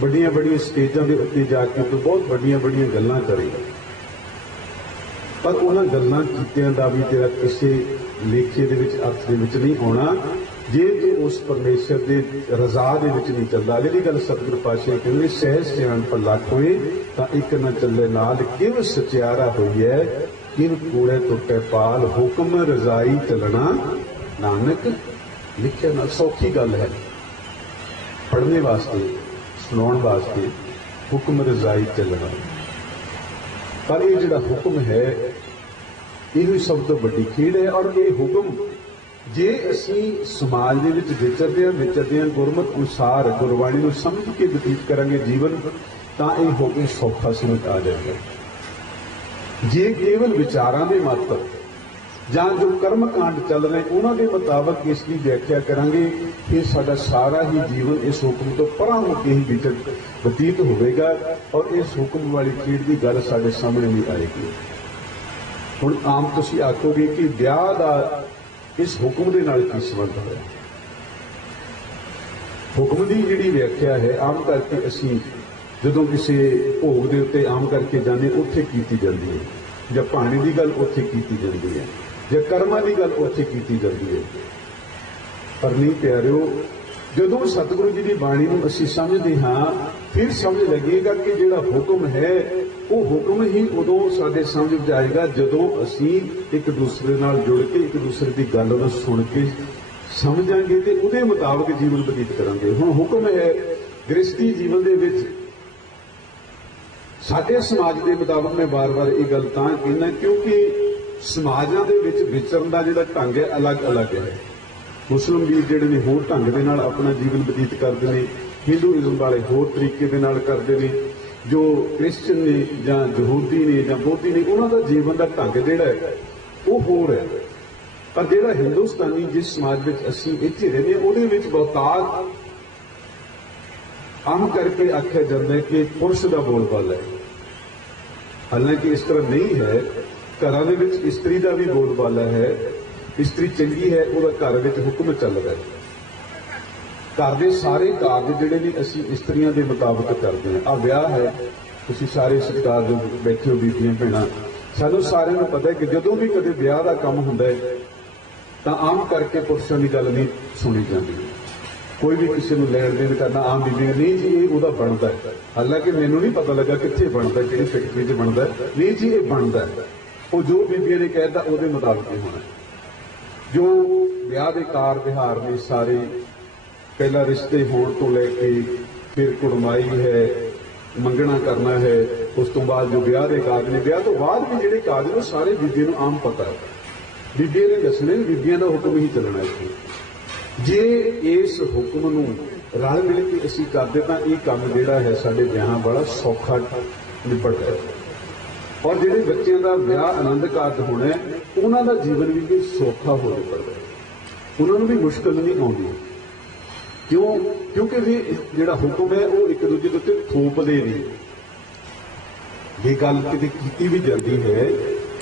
ਵੱਡੀਆਂ ਵੱਡੀਆਂ ਸਟੇਜਾਂ ਦੇ ਉੱਤੇ ਜਾ ਕੇ ਤੂੰ ਬਹੁਤ ਵੱਡੀਆਂ ਵੱਡੀਆਂ ਗੱਲਾਂ ਕਰੇਗਾ, ਪਰ ਉਹਨਾਂ ਗੱਲਾਂ ਕੀਤਿਆਂ ਦਾ ਵੀ ਤੇਰਾ ਕਿਸੇ ਲੇਖੇ ਦੇ ਵਿੱਚ ਅਰਥ ਦੇ ਵਿੱਚ ਨਹੀਂ ਆਉਣਾ ਜੇ ਤੂੰ ਉਸ ਪਰਮੇਸ਼ਰ ਦੇ ਰਜ਼ਾ ਦੇ ਵਿੱਚ ਨਹੀਂ ਚੱਲਦਾ। ਜਿਹੜੀ ਗੱਲ ਸਤਿਗੁਰੂ ਪਾਤਸ਼ਾਹ ਕਹਿੰਦੇ ਸਹਿਜ ਸਿਆਣਪ ਲੱਖ ਹੋਏ ਤਾਂ ਇੱਕ ਨਾ ਚੱਲੇ ਨਾਲ। ਕਿਵ ਸਚਿਆਰਾ ਹੋਈ ਹੈ ਕਿਨ ਕੂੜੇ ਟੁੱਟੇ ਪਾਲ। ਹੁਕਮ ਰਜ਼ਾਈ ਚੱਲਣਾ ਨਾਨਕ ਲਿਖਿਆ ਨਾ। ਸੌਖੀ ਗੱਲ ਹੈ ਪੜ੍ਹਨੇ ਵਾਸਤੇ, ਸੁਣਾਉਣ ਵਾਸਤੇ, ਹੁਕਮ ਰਜ਼ਾਈ ਚੱਲਣਾ, ਪਰ ਇਹ ਜਿਹੜਾ ਹੁਕਮ ਹੈ ਇਹ ਵੀ ਸਭ ਤੋਂ ਵੱਡੀ ਖੇਡ ਹੈ। ਔਰ ਇਹ ਹੁਕਮ ਜੇ ਅਸੀਂ ਸਮਾਜ ਦੇ ਵਿੱਚ ਵਿਚਰਦੇ ਹਾਂ ਗੁਰਮਤਿ ਅਨੁਸਾਰ ਗੁਰਬਾਣੀ ਨੂੰ ਸਮਝ ਕੇ ਬਤੀਤ ਕਰਾਂਗੇ ਜੀਵਨ, ਤਾਂ ਇਹ ਹੁਕਮ ਸੌਖਾ ਸਮਝ ਆ ਜਾਏਗਾ। ਜੇ ਕੇਵਲ ਵਿਚਾਰਾਂ ਦੇ ਮਾਤਰ ਜਾਂ ਜੋ ਕਰਮ ਕਾਂਡ ਚੱਲ ਰਹੇ ਉਹਨਾਂ ਦੇ ਮੁਤਾਬਕ ਇਸ ਦੀ ਵਿਆਖਿਆ ਕਰਾਂਗੇ, ਫਿਰ ਸਾਡਾ ਸਾਰਾ ਹੀ ਜੀਵਨ ਇਸ ਹੁਕਮ ਤੋਂ ਪਰਾਂ ਹੋ ਕੇ ਹੀ ਬਤੀਤ ਹੋਵੇਗਾ ਔਰ ਇਸ ਹੁਕਮ ਵਾਲੀ ਖੇਡ ਦੀ ਗੱਲ ਸਾਡੇ ਸਾਹਮਣੇ ਨਹੀਂ ਆਏਗੀ। ਹੁਣ ਆਮ ਤੁਸੀਂ ਆਖੋਗੇ ਕਿ ਵਿਆਹ ਦਾ ਇਸ ਹੁਕਮ ਦੇ ਨਾਲ ਕੀ ਸੰਬੰਧ ਹੈ? ਹੁਕਮ ਦੀ ਜਿਹੜੀ ਵਿਆਖਿਆ ਹੈ ਆਮ ਕਰਕੇ ਅਸੀਂ ਜਦੋਂ ਕਿਸੇ ਭੋਗ ਦੇ ਉੱਤੇ ਆਮ ਕਰਕੇ ਜਾਂਦੇ ਉੱਥੇ ਕੀਤੀ ਜਾਂਦੀ ਹੈ, ਜਾਂ ਪਾਣੀ ਦੀ ਗੱਲ ਉੱਥੇ ਕੀਤੀ ਜਾਂਦੀ ਹੈ, ਜਾਂ ਕਰਮਾਂ ਦੀ ਗੱਲ ਉੱਥੇ ਕੀਤੀ ਜਾਂਦੀ ਹੈ। ਪਰ ਨਹੀਂ ਪਿਆਰਿਓ, ਜਦੋਂ ਸਤਿਗੁਰੂ ਜੀ ਦੀ ਬਾਣੀ ਨੂੰ ਅਸੀਂ ਸਮਝਦੇ ਹਾਂ ਫਿਰ ਸਮਝ ਲੱਗੇਗਾ ਕਿ ਜਿਹੜਾ ਹੁਕਮ ਹੈ ਉਹ ਹੁਕਮ ਹੀ ਉਦੋਂ ਸਾਡੇ ਸਮਝ ਵਿੱਚ ਆਏਗਾ ਜਦੋਂ ਅਸੀਂ ਇੱਕ ਦੂਸਰੇ ਨਾਲ ਜੁੜ ਕੇ ਇੱਕ ਦੂਸਰੇ ਦੀ ਗੱਲ ਨੂੰ ਸੁਣ ਕੇ ਸਮਝਾਂਗੇ ਤੇ ਉਹਦੇ ਮੁਤਾਬਕ ਜੀਵਨ ਬਤੀਤ ਕਰਾਂਗੇ। ਹੁਣ ਹੁਕਮ ਹੈ ਗ੍ਰਸਤੀ ਜੀਵਨ ਦੇ ਵਿੱਚ ਸਾਡੇ ਸਮਾਜ ਦੇ ਮੁਤਾਬਕ, ਮੈਂ ਬਾਰ-ਬਾਰ ਇਹ ਗੱਲ ਤਾਂ ਕਹਿੰਦਾ ਕਿਉਂਕਿ ਸਮਾਜਾਂ ਦੇ ਵਿੱਚ ਵਿਚਰਨ ਦਾ ਜਿਹੜਾ ਢੰਗ ਹੈ ਅਲੱਗ-ਅਲੱਗ ਹੈ। ਮੁਸਲਿਮ ਵੀਰ ਜਿਹੜੇ ਨੇ ਹੋਰ ਢੰਗ ਦੇ ਨਾਲ ਆਪਣਾ ਜੀਵਨ ਬਤੀਤ ਕਰਦੇ ਨੇ, ਹਿੰਦੂਇਜ਼ਮ ਵਾਲੇ ਹੋਰ ਤਰੀਕੇ ਦੇ ਨਾਲ ਕਰਦੇ ਨੇ, ਜੋ ਕ੍ਰਿਸਚਨ ਨੇ ਜਾਂ ਯਹੂਦੀ ਨੇ ਜਾਂ ਬੋਧੀ ਨੇ ਉਹਨਾਂ ਦਾ ਜੀਵਨ ਦਾ ਢੰਗ ਜਿਹੜਾ ਹੈ ਉਹ ਹੋਰ ਹੈ। ਪਰ ਜਿਹੜਾ ਹਿੰਦੁਸਤਾਨੀ ਜਿਸ ਸਮਾਜ ਵਿੱਚ ਅਸੀਂ ਇੱਥੇ ਰਹਿੰਦੇ ਉਹਦੇ ਵਿੱਚ ਬਹੁਤਾਤ ਆਮ ਕਰਕੇ ਆਖਿਆ ਜਾਂਦਾ ਹੈ ਕਿ ਪੁਰਸ਼ ਦਾ ਬੋਲਬਾਲਾ ਹੈ। ਹਾਲਾਂਕਿ ਇਸ ਤਰ੍ਹਾਂ ਨਹੀਂ ਹੈ। ਘਰਾਂ ਦੇ ਵਿੱਚ ਇਸਤਰੀ ਦਾ ਵੀ ਬੋਲਬਾਲਾ ਹੈ। ਇਸਤਰੀ ਚੰਗੀ ਹੈ, ਉਹਦਾ ਘਰ ਵਿੱਚ ਹੁਕਮ ਚੱਲਦਾ ਹੈ। ਘਰ ਦੇ ਸਾਰੇ ਕਾਰਜ ਜਿਹੜੇ ਨੇ ਅਸੀਂ ਇਸਤਰੀਆਂ ਦੇ ਮੁਤਾਬਕ ਕਰਦੇ ਹਾਂ। ਆ ਵਿਆਹ ਹੈ, ਤੁਸੀਂ ਸਾਰੇ ਸਤਿਕਾਰ ਜੋ ਬੈਠੇ ਹੋ ਬੀਬੀਆਂ ਭੈਣਾਂ, ਸਾਨੂੰ ਸਾਰਿਆਂ ਨੂੰ ਪਤਾ ਹੈ ਕਿ ਜਦੋਂ ਵੀ ਕਦੇ ਵਿਆਹ ਦਾ ਕੰਮ ਹੁੰਦਾ ਹੈ ਤਾਂ ਆਮ ਕਰਕੇ ਪੁਰਸ਼ਾਂ ਦੀ ਗੱਲ ਨਹੀਂ ਸੁਣੀ ਜਾਂਦੀ। ਕੋਈ ਵੀ ਕਿਸੇ ਨੂੰ ਲੈਣ ਦੇਣ ਕਰਨਾ ਆਮ ਬੀਬੀਆਂ ਨਹੀਂ ਜੀ ਇਹ ਉਹਦਾ ਬਣਦਾ ਹੈ। ਹਾਲਾਂਕਿ ਮੈਨੂੰ ਨਹੀਂ ਪਤਾ ਲੱਗਾ ਕਿੱਥੇ ਬਣਦਾ, ਕਿਹੜੀ ਫੈਕਟਰੀ 'ਚ ਬਣਦਾ, ਨਹੀਂ ਜੀ ਇਹ ਬਣਦਾ। ਉਹ ਜੋ ਬੀਬੀਆਂ ਨੇ ਕਹਿਤਾ ਉਹਦੇ ਮੁਤਾਬਕ ਹੀ ਹੋਣਾ। ਜੋ ਵਿਆਹ ਦੇ ਕਾਰ ਵਿਹਾਰ ਨੇ ਸਾਰੇ, ਪਹਿਲਾਂ ਰਿਸ਼ਤੇ ਹੋਣ ਤੋਂ ਲੈ ਕੇ ਫਿਰ ਕੁੜਮਾਈ ਹੈ, ਮੰਗਣਾ ਕਰਨਾ ਹੈ, ਉਸ ਤੋਂ ਬਾਅਦ ਜੋ ਵਿਆਹ ਦੇ ਕਾਰਜ ਨੇ, ਵਿਆਹ ਤੋਂ ਬਾਅਦ ਵੀ ਜਿਹੜੇ ਕਾਰਜ ਨੇ ਸਾਰੇ ਬੀਬੀਆਂ ਨੂੰ ਆਮ ਪਤਾ ਹੈ। ਬੀਬੀਆਂ ਨੇ ਦੱਸਣੇ, ਬੀਬੀਆਂ ਦਾ ਹੁਕਮ ਹੀ ਚੱਲਣਾ ਇੱਥੇ। ਜੇ ਇਸ ਹੁਕਮ ਨੂੰ ਰਲ ਮਿਲ ਕੇ ਅਸੀਂ ਕਰਦੇ ਤਾਂ ਇਹ ਕੰਮ ਜਿਹੜਾ ਹੈ ਸਾਡੇ ਵਿਆਹਾਂ ਵਾਲਾ ਸੌਖਾ ਨਿਪਟ ਹੈ। और ਜਿਹੜੇ ਬੱਚਿਆਂ ਦਾ ਵਿਆਹ ਆਨੰਦ ਕਾਰਜ ਹੋਣਾ ਹੈ, ਉਹਨਾਂ ਦਾ ਜੀਵਨ ਵੀ ਕੋਈ ਸੌਖਾ ਹੋ ਨਿਕਲਦਾ, ਉਹਨਾਂ ਨੂੰ ਵੀ ਮੁਸ਼ਕਲ ਨਹੀਂ ਆਉਂਦੀ। ਕਿਉਂਕਿ ਵੀ ਜਿਹੜਾ ਹੁਕਮ ਹੈ ਉਹ ਇੱਕ ਦੂਜੇ ਦੇ ਉੱਤੇ ਥੋਪਦੇ ਨਹੀਂ। ਜੇ ਗੱਲ ਕਿਤੇ ਕੀਤੀ ਵੀ ਜਾਂਦੀ ਹੈ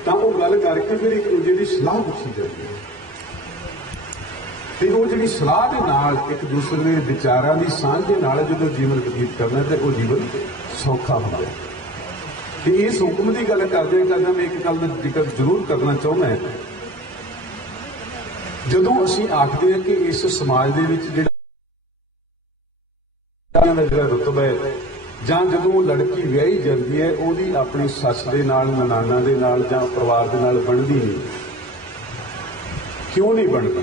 ਤਾਂ ਉਹ ਗੱਲ ਕਰਕੇ ਫਿਰ ਇੱਕ ਦੂਜੇ ਦੀ ਸਲਾਹ ਪੁੱਛੀ ਜਾਂਦੀ ਹੈ, ਤੇ ਉਹ ਜਿਹੜੀ ਸਲਾਹ ਦੇ ਨਾਲ ਇੱਕ ਦੂਸਰੇ ਦੇ ਵਿਚਾਰਾਂ ਦੀ ਸਾਂਝ ਦੇ ਨਾਲ ਜਦੋਂ ਜੀਵਨ ਬਤੀਤ ਕਰਨਾ ਤੇ ਉਹ ਜੀਵਨ ਸੌਖਾ ਹੁੰਦਾ ਹੈ। ਤੇ ਇਸ ਹੁਕਮ ਦੀ ਗੱਲ ਕਰਦੇ ਮੈਂ ਇੱਕ ਗੱਲ ਦਾ ਜ਼ਿਕਰ ਜ਼ਰੂਰ ਕਰਨਾ ਚਾਹੁੰਦਾ ਹਾਂ। ਜਦੋਂ ਅਸੀਂ ਆਖਦੇ ਹਾਂ ਕਿ ਇਸ ਸਮਾਜ ਦੇ ਵਿੱਚ ਜਿਹੜਾ ਰੁਤਬਾ ਹੈ, ਜਾਂ ਜਦੋਂ ਲੜਕੀ ਵਿਆਹੀ ਜਾਂਦੀ ਹੈ ਉਹਦੀ ਆਪਣੀ ਸੱਸ ਦੇ ਨਾਲ, ਨਨਾਣਾ ਦੇ ਨਾਲ ਜਾਂ ਪਰਿਵਾਰ ਦੇ ਨਾਲ ਬਣਦੀ ਨਹੀਂ। ਕਿਉਂ ਨਹੀਂ ਬਣਦੀ?